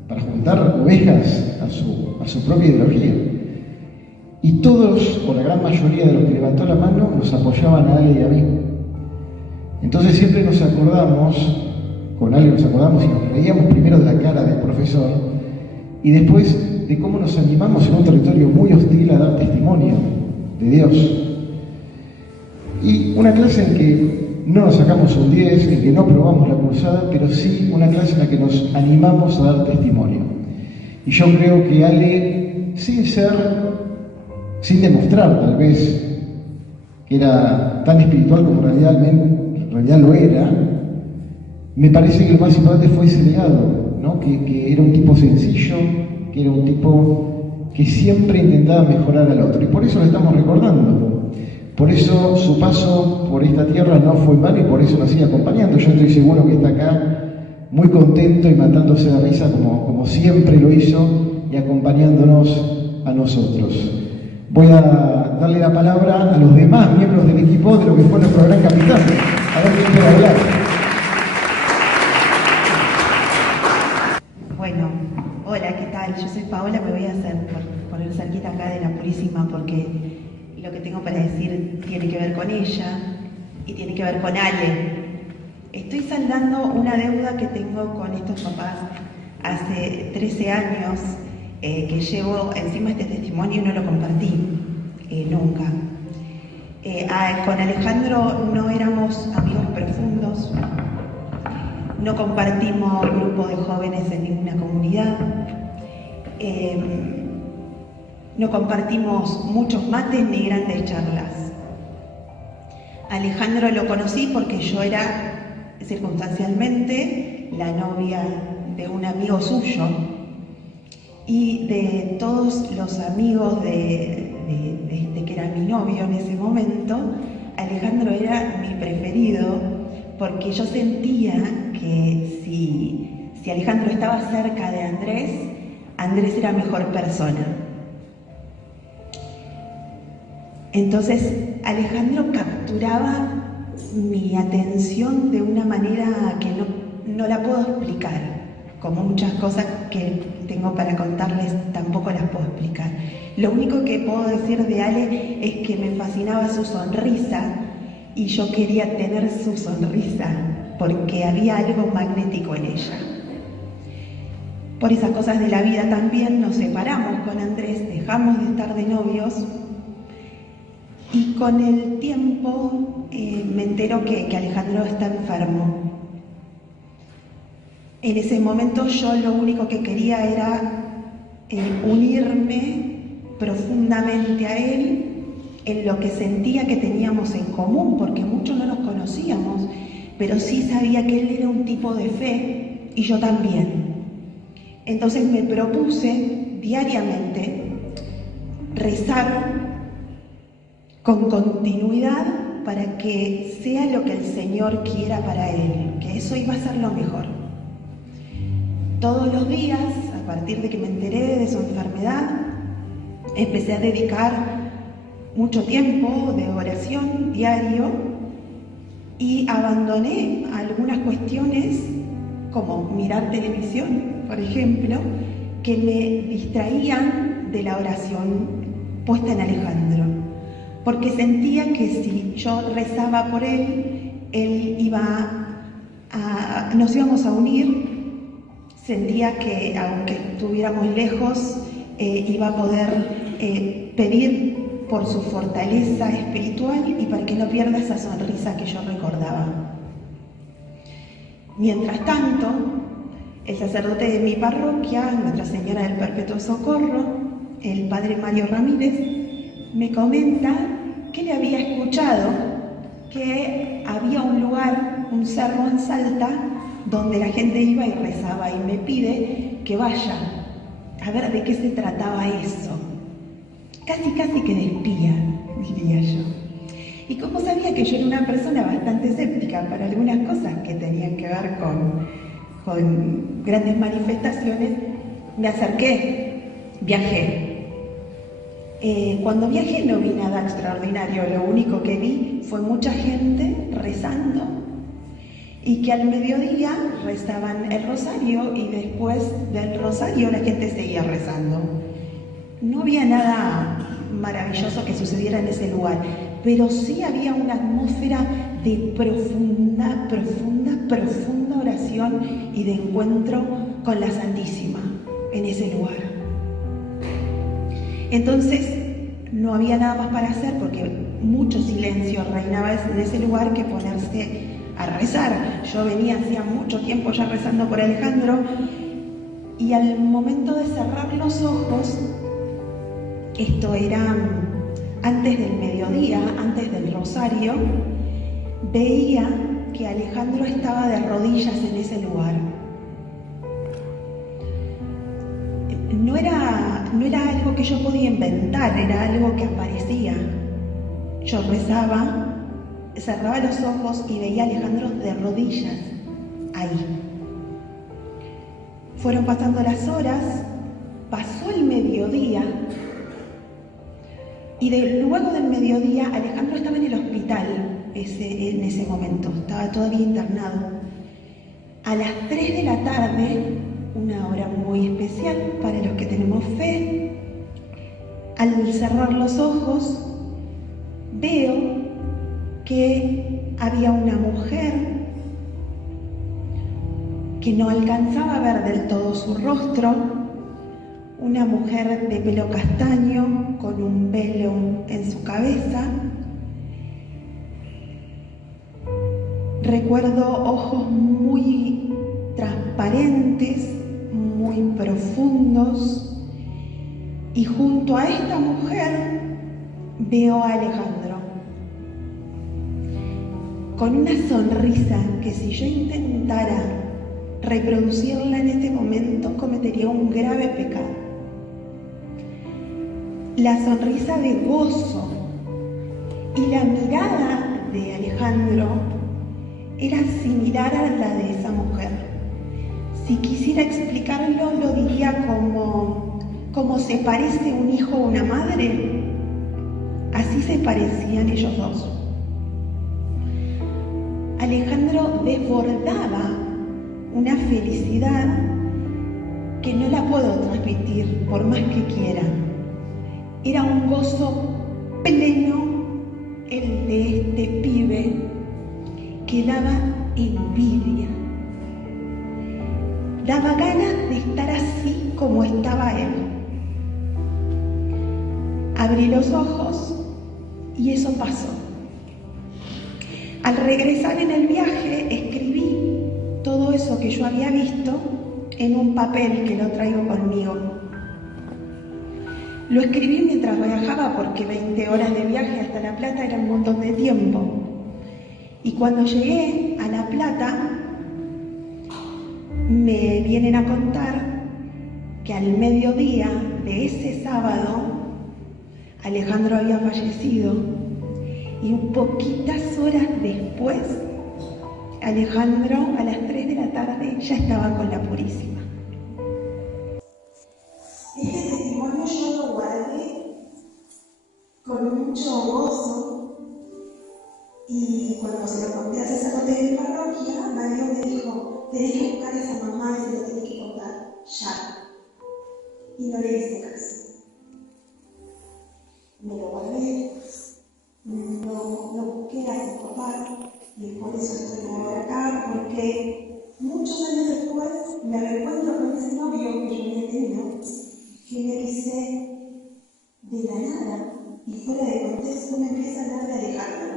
para juntar ovejas a su su propia ideología. Y todos, o la gran mayoría de los que levantó la mano, nos apoyaban a Ale y a mí. Entonces siempre nos acordamos, con Ale nos acordamos y nos reíamos primero de la cara del profesor y después de cómo nos animamos en un territorio muy hostil a dar testimonio de Dios. Y una clase en que no nos sacamos un 10, en que no probamos la cursada, pero sí una clase en la que nos animamos a dar testimonio. Y yo creo que Ale, sin demostrar tal vez que era tan espiritual como en realidad lo era, me parece que lo más importante fue ese legado, ¿no? Que era un tipo sencillo, que era un tipo que siempre intentaba mejorar al otro. Y por eso lo estamos recordando. Por eso su paso por esta tierra no fue en vano y por eso nos sigue acompañando. Yo estoy seguro que está acá muy contento y matándose de risa como siempre lo hizo y acompañándonos a nosotros. Voy a darle la palabra a los demás miembros del equipo de lo que fue nuestro gran capitán. A ver quién quiere hablar. Bueno, hola, ¿qué tal? Yo soy Paola, me voy a hacer poner cerquita acá de la Purísima porque lo que tengo para decir tiene que ver con ella y tiene que ver con Ale. Estoy saldando una deuda que tengo con estos papás hace 13 años que llevo encima este testimonio y no lo compartí nunca. Con Alejandro no éramos amigos profundos, no compartimos grupo de jóvenes en ninguna comunidad, no compartimos muchos mates ni grandes charlas. Alejandro lo conocí porque yo era circunstancialmente la novia de un amigo suyo y de todos los amigos de que era mi novio en ese momento, Alejandro era mi preferido porque yo sentía que si Alejandro estaba cerca de Andrés, Andrés era mejor persona. Entonces Alejandro capturaba mi atención de una manera que no la puedo explicar, como muchas cosas que tengo para contarles tampoco las puedo explicar. Lo único que puedo decir de Ale es que me fascinaba su sonrisa y yo quería tener su sonrisa porque había algo magnético en ella. Por esas cosas de la vida también nos separamos con Andrés, dejamos de estar de novios. Y con el tiempo me entero que Alejandro está enfermo. En ese momento yo lo único que quería era unirme profundamente a él en lo que sentía que teníamos en común, porque muchos no nos conocíamos, pero sí sabía que él era un tipo de fe y yo también. Entonces me propuse diariamente rezar con continuidad para que sea lo que el Señor quiera para él, que eso iba a ser lo mejor. Todos los días, a partir de que me enteré de su enfermedad, empecé a dedicar mucho tiempo de oración diario y abandoné algunas cuestiones como mirar televisión, por ejemplo, que me distraían de la oración puesta en Alejandro. Porque sentía que si yo rezaba por él, nos íbamos a unir. Sentía que aunque estuviéramos lejos, iba a poder pedir por su fortaleza espiritual y para que no pierda esa sonrisa que yo recordaba. Mientras tanto, el sacerdote de mi parroquia, Nuestra Señora del Perpetuo Socorro, el padre Mario Ramírez, me comenta que le había escuchado que había un lugar, un cerro en Salta, donde la gente iba y rezaba, y me pide que vaya a ver de qué se trataba eso. Casi que de espía, diría yo. Y como sabía que yo era una persona bastante escéptica para algunas cosas que tenían que ver con grandes manifestaciones, me acerqué, viajé. Cuando viajé no vi nada extraordinario, lo único que vi fue mucha gente rezando y que al mediodía rezaban el rosario y después del rosario la gente seguía rezando. no había nada maravilloso que sucediera en ese lugar, pero sí había una atmósfera de profunda oración y de encuentro con la Santísima en ese lugar. Entonces no había nada más para hacer porque mucho silencio reinaba en ese lugar que ponerse a rezar. Yo venía hacía mucho tiempo ya rezando por Alejandro y al momento de cerrar los ojos, esto era antes del mediodía, antes del rosario, veía que Alejandro estaba de rodillas en ese lugar. No era algo que yo podía inventar, era algo que aparecía. Yo rezaba, cerraba los ojos y veía a Alejandro de rodillas ahí. Fueron pasando las horas, pasó el mediodía y luego del mediodía Alejandro estaba en el hospital en ese momento, estaba todavía internado. A las 3 de la tarde, una hora muy especial para los que tenemos fe, al cerrar los ojos veo que había una mujer que no alcanzaba a ver del todo su rostro, una mujer de pelo castaño con un velo en su cabeza. Recuerdo ojos muy transparentes, muy profundos, y junto a esta mujer veo a Alejandro con una sonrisa que si yo intentara reproducirla en este momento cometería un grave pecado. La sonrisa de gozo y la mirada de Alejandro era similar a la de esa mujer. Si quisiera explicarlo, lo diría como se parece un hijo a una madre. Así se parecían ellos dos. Alejandro desbordaba una felicidad que no la puedo transmitir por más que quiera. Era un gozo pleno el de este pibe que daba envidia. Daba ganas de estar así como estaba él. Abrí los ojos y eso pasó. Al regresar en el viaje escribí todo eso que yo había visto en un papel que lo traigo conmigo. Lo escribí mientras viajaba porque 20 horas de viaje hasta La Plata era un montón de tiempo. Y cuando llegué a La Plata, me vienen a contar que al mediodía de ese sábado Alejandro había fallecido y un poquitas horas después Alejandro a las 3 de la tarde ya estaba con la Purísima. Este testimonio yo lo guardé con mucho gozo y cuando se lo conté al sacerdote de mi parroquia, Mario me dijo: tenés que buscar a esa mamá y se lo tenés que contar ya. Y no le hice caso. Me lo guardé, no busqué a su papá y por eso estoy ahora acá, porque muchos años después me reencuentro con ese novio que yo había tenido, que me dice de la nada y fuera de contexto me empieza a hablar de Alejandro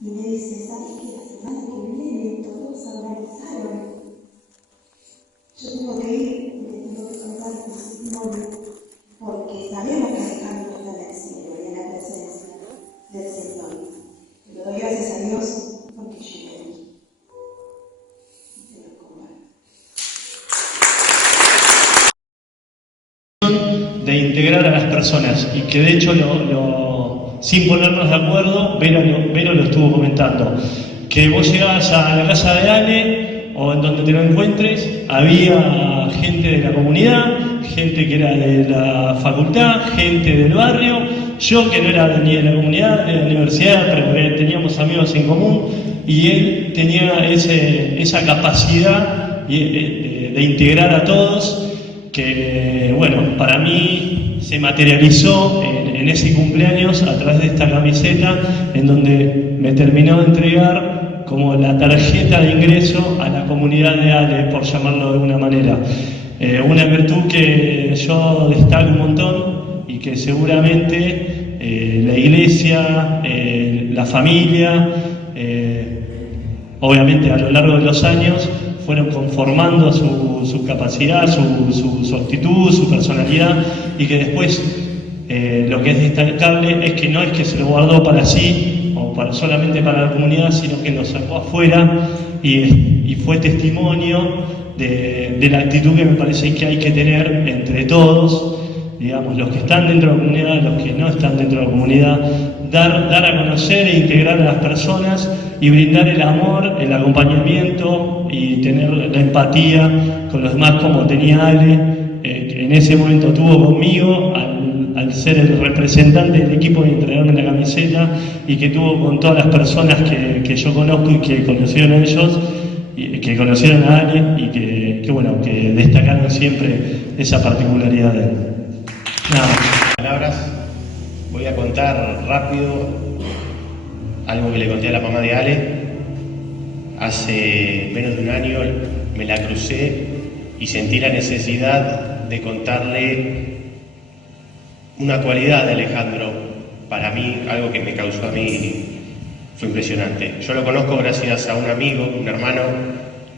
y me dice: ¿sabes que la semana que viene todos organizaron? Yo tengo que ir y le tengo que contar mi testimonio, porque sabemos que Alejandro está en el cielo y en la presencia del Señor. Pero doy gracias a Dios porque yo lo vi. De integrar a las personas y que de hecho sin ponernos de acuerdo, Vero lo estuvo comentando, que vos llegabas a la casa de Ale o en donde te lo encuentres, había gente de la comunidad, gente que era de la facultad, gente del barrio, yo que no era ni de la comunidad, de la universidad, pero teníamos amigos en común y él tenía esa capacidad de integrar a todos, que, bueno, para mí se materializó en ese cumpleaños a través de esta camiseta, en donde me terminó de entregar como la tarjeta de ingreso a la comunidad de Ale, por llamarlo de alguna manera. Una virtud que yo destaco un montón y que seguramente la iglesia, la familia, obviamente a lo largo de los años fueron conformando su capacidad, su actitud, su personalidad, y que después lo que es destacable es que se lo guardó para sí o solamente para la comunidad, sino que lo sacó afuera y fue testimonio de la actitud que me parece que hay que tener entre todos, digamos, los que están dentro de la comunidad, los que no están dentro de la comunidad, dar a conocer e integrar a las personas y brindar el amor, el acompañamiento y tener la empatía con los demás, como tenía Ale, que en ese momento tuvo conmigo al ser el representante del equipo y entregarme la camiseta, y que tuvo con todas las personas que yo conozco y que conocieron a ellos, y que conocieron a Ale, y que destacaron siempre esa particularidad de él. Nada. Palabras, voy a contar rápido algo que le conté a la mamá de Ale. Hace menos de un año me la crucé y sentí la necesidad de contarle una cualidad de Alejandro. Para mí, algo que me causó a mí, fue impresionante. Yo lo conozco gracias a un amigo, un hermano,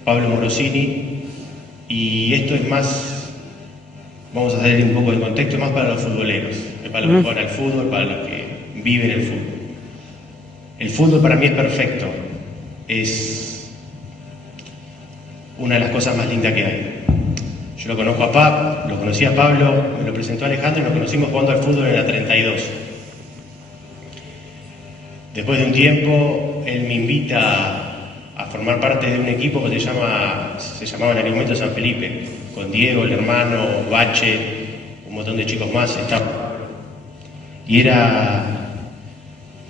Pablo Morosini, y esto es más, vamos a salir un poco del contexto, es más para los futboleros, es para los que juegan al fútbol, para los que viven el fútbol. El fútbol para mí es perfecto, es una de las cosas más lindas que hay. Yo lo conozco lo conocí a Pablo, me lo presentó Alejandro y nos conocimos jugando al fútbol en la 32. Después de un tiempo, él me invita a formar parte de un equipo que se llamaba en aquel momento San Felipe, con Diego, el hermano, Bache, un montón de chicos más, y era,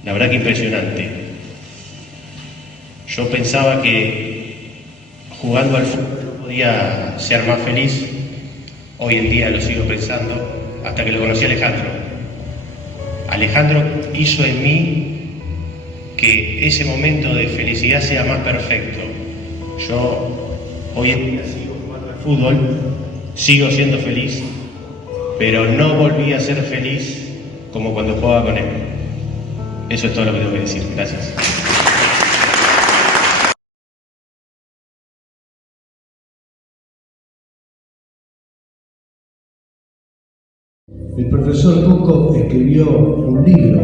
la verdad, que impresionante. Yo pensaba que jugando al fútbol no podía ser más feliz. Hoy en día lo sigo pensando, hasta que lo conocí a Alejandro. Alejandro hizo en mí que ese momento de felicidad sea más perfecto. Yo hoy en día sigo jugando al fútbol, sigo siendo feliz, pero no volví a ser feliz como cuando jugaba con él. Eso es todo lo que tengo que decir. Gracias. El profesor Coco escribió un libro,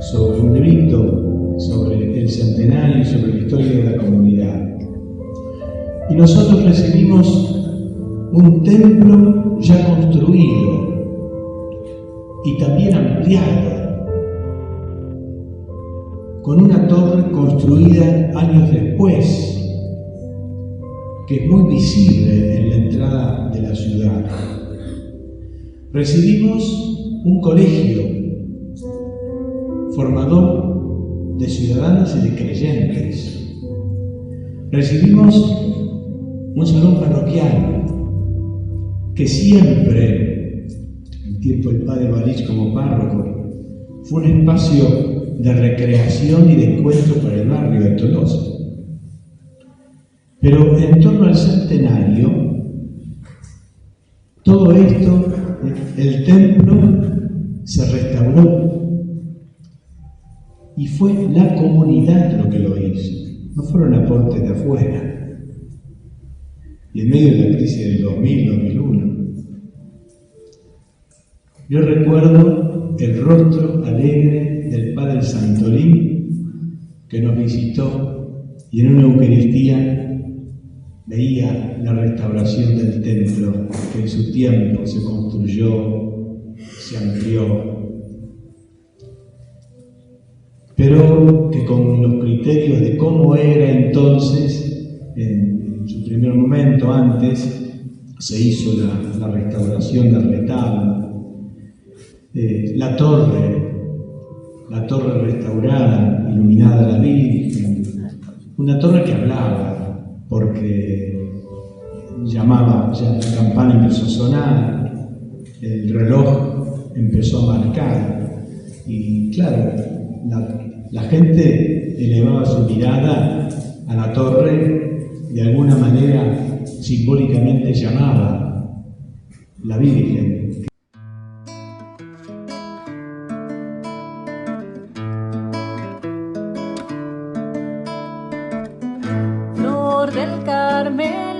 sobre un librito, sobre el centenario y sobre la historia de la comunidad. Y nosotros recibimos un templo ya construido y también ampliado, con una torre construida años después, que es muy visible en la entrada de la ciudad. Recibimos un colegio formador de ciudadanos y de creyentes. Recibimos un salón parroquial que siempre, en tiempo del padre Balich como párroco, fue un espacio de recreación y de encuentro para el barrio de Tolosa. Pero en torno al centenario, todo esto, el templo se restauró y fue la comunidad lo que lo hizo, no fueron aportes de afuera. Y en medio de la crisis del 2000-2001, yo recuerdo el rostro alegre del padre Santolín, que nos visitó y en una Eucaristía veía la restauración del templo, que en su tiempo se construyó, se amplió, pero que con los criterios de cómo era entonces, en su primer momento antes, se hizo la restauración del retablo, la torre restaurada, iluminada a la Virgen, una torre que hablaba, porque llamaba, ya la campana empezó a sonar, el reloj empezó a marcar y claro, la gente elevaba su mirada a la torre, de alguna manera simbólicamente llamaba la Virgen. Flor del Carmen.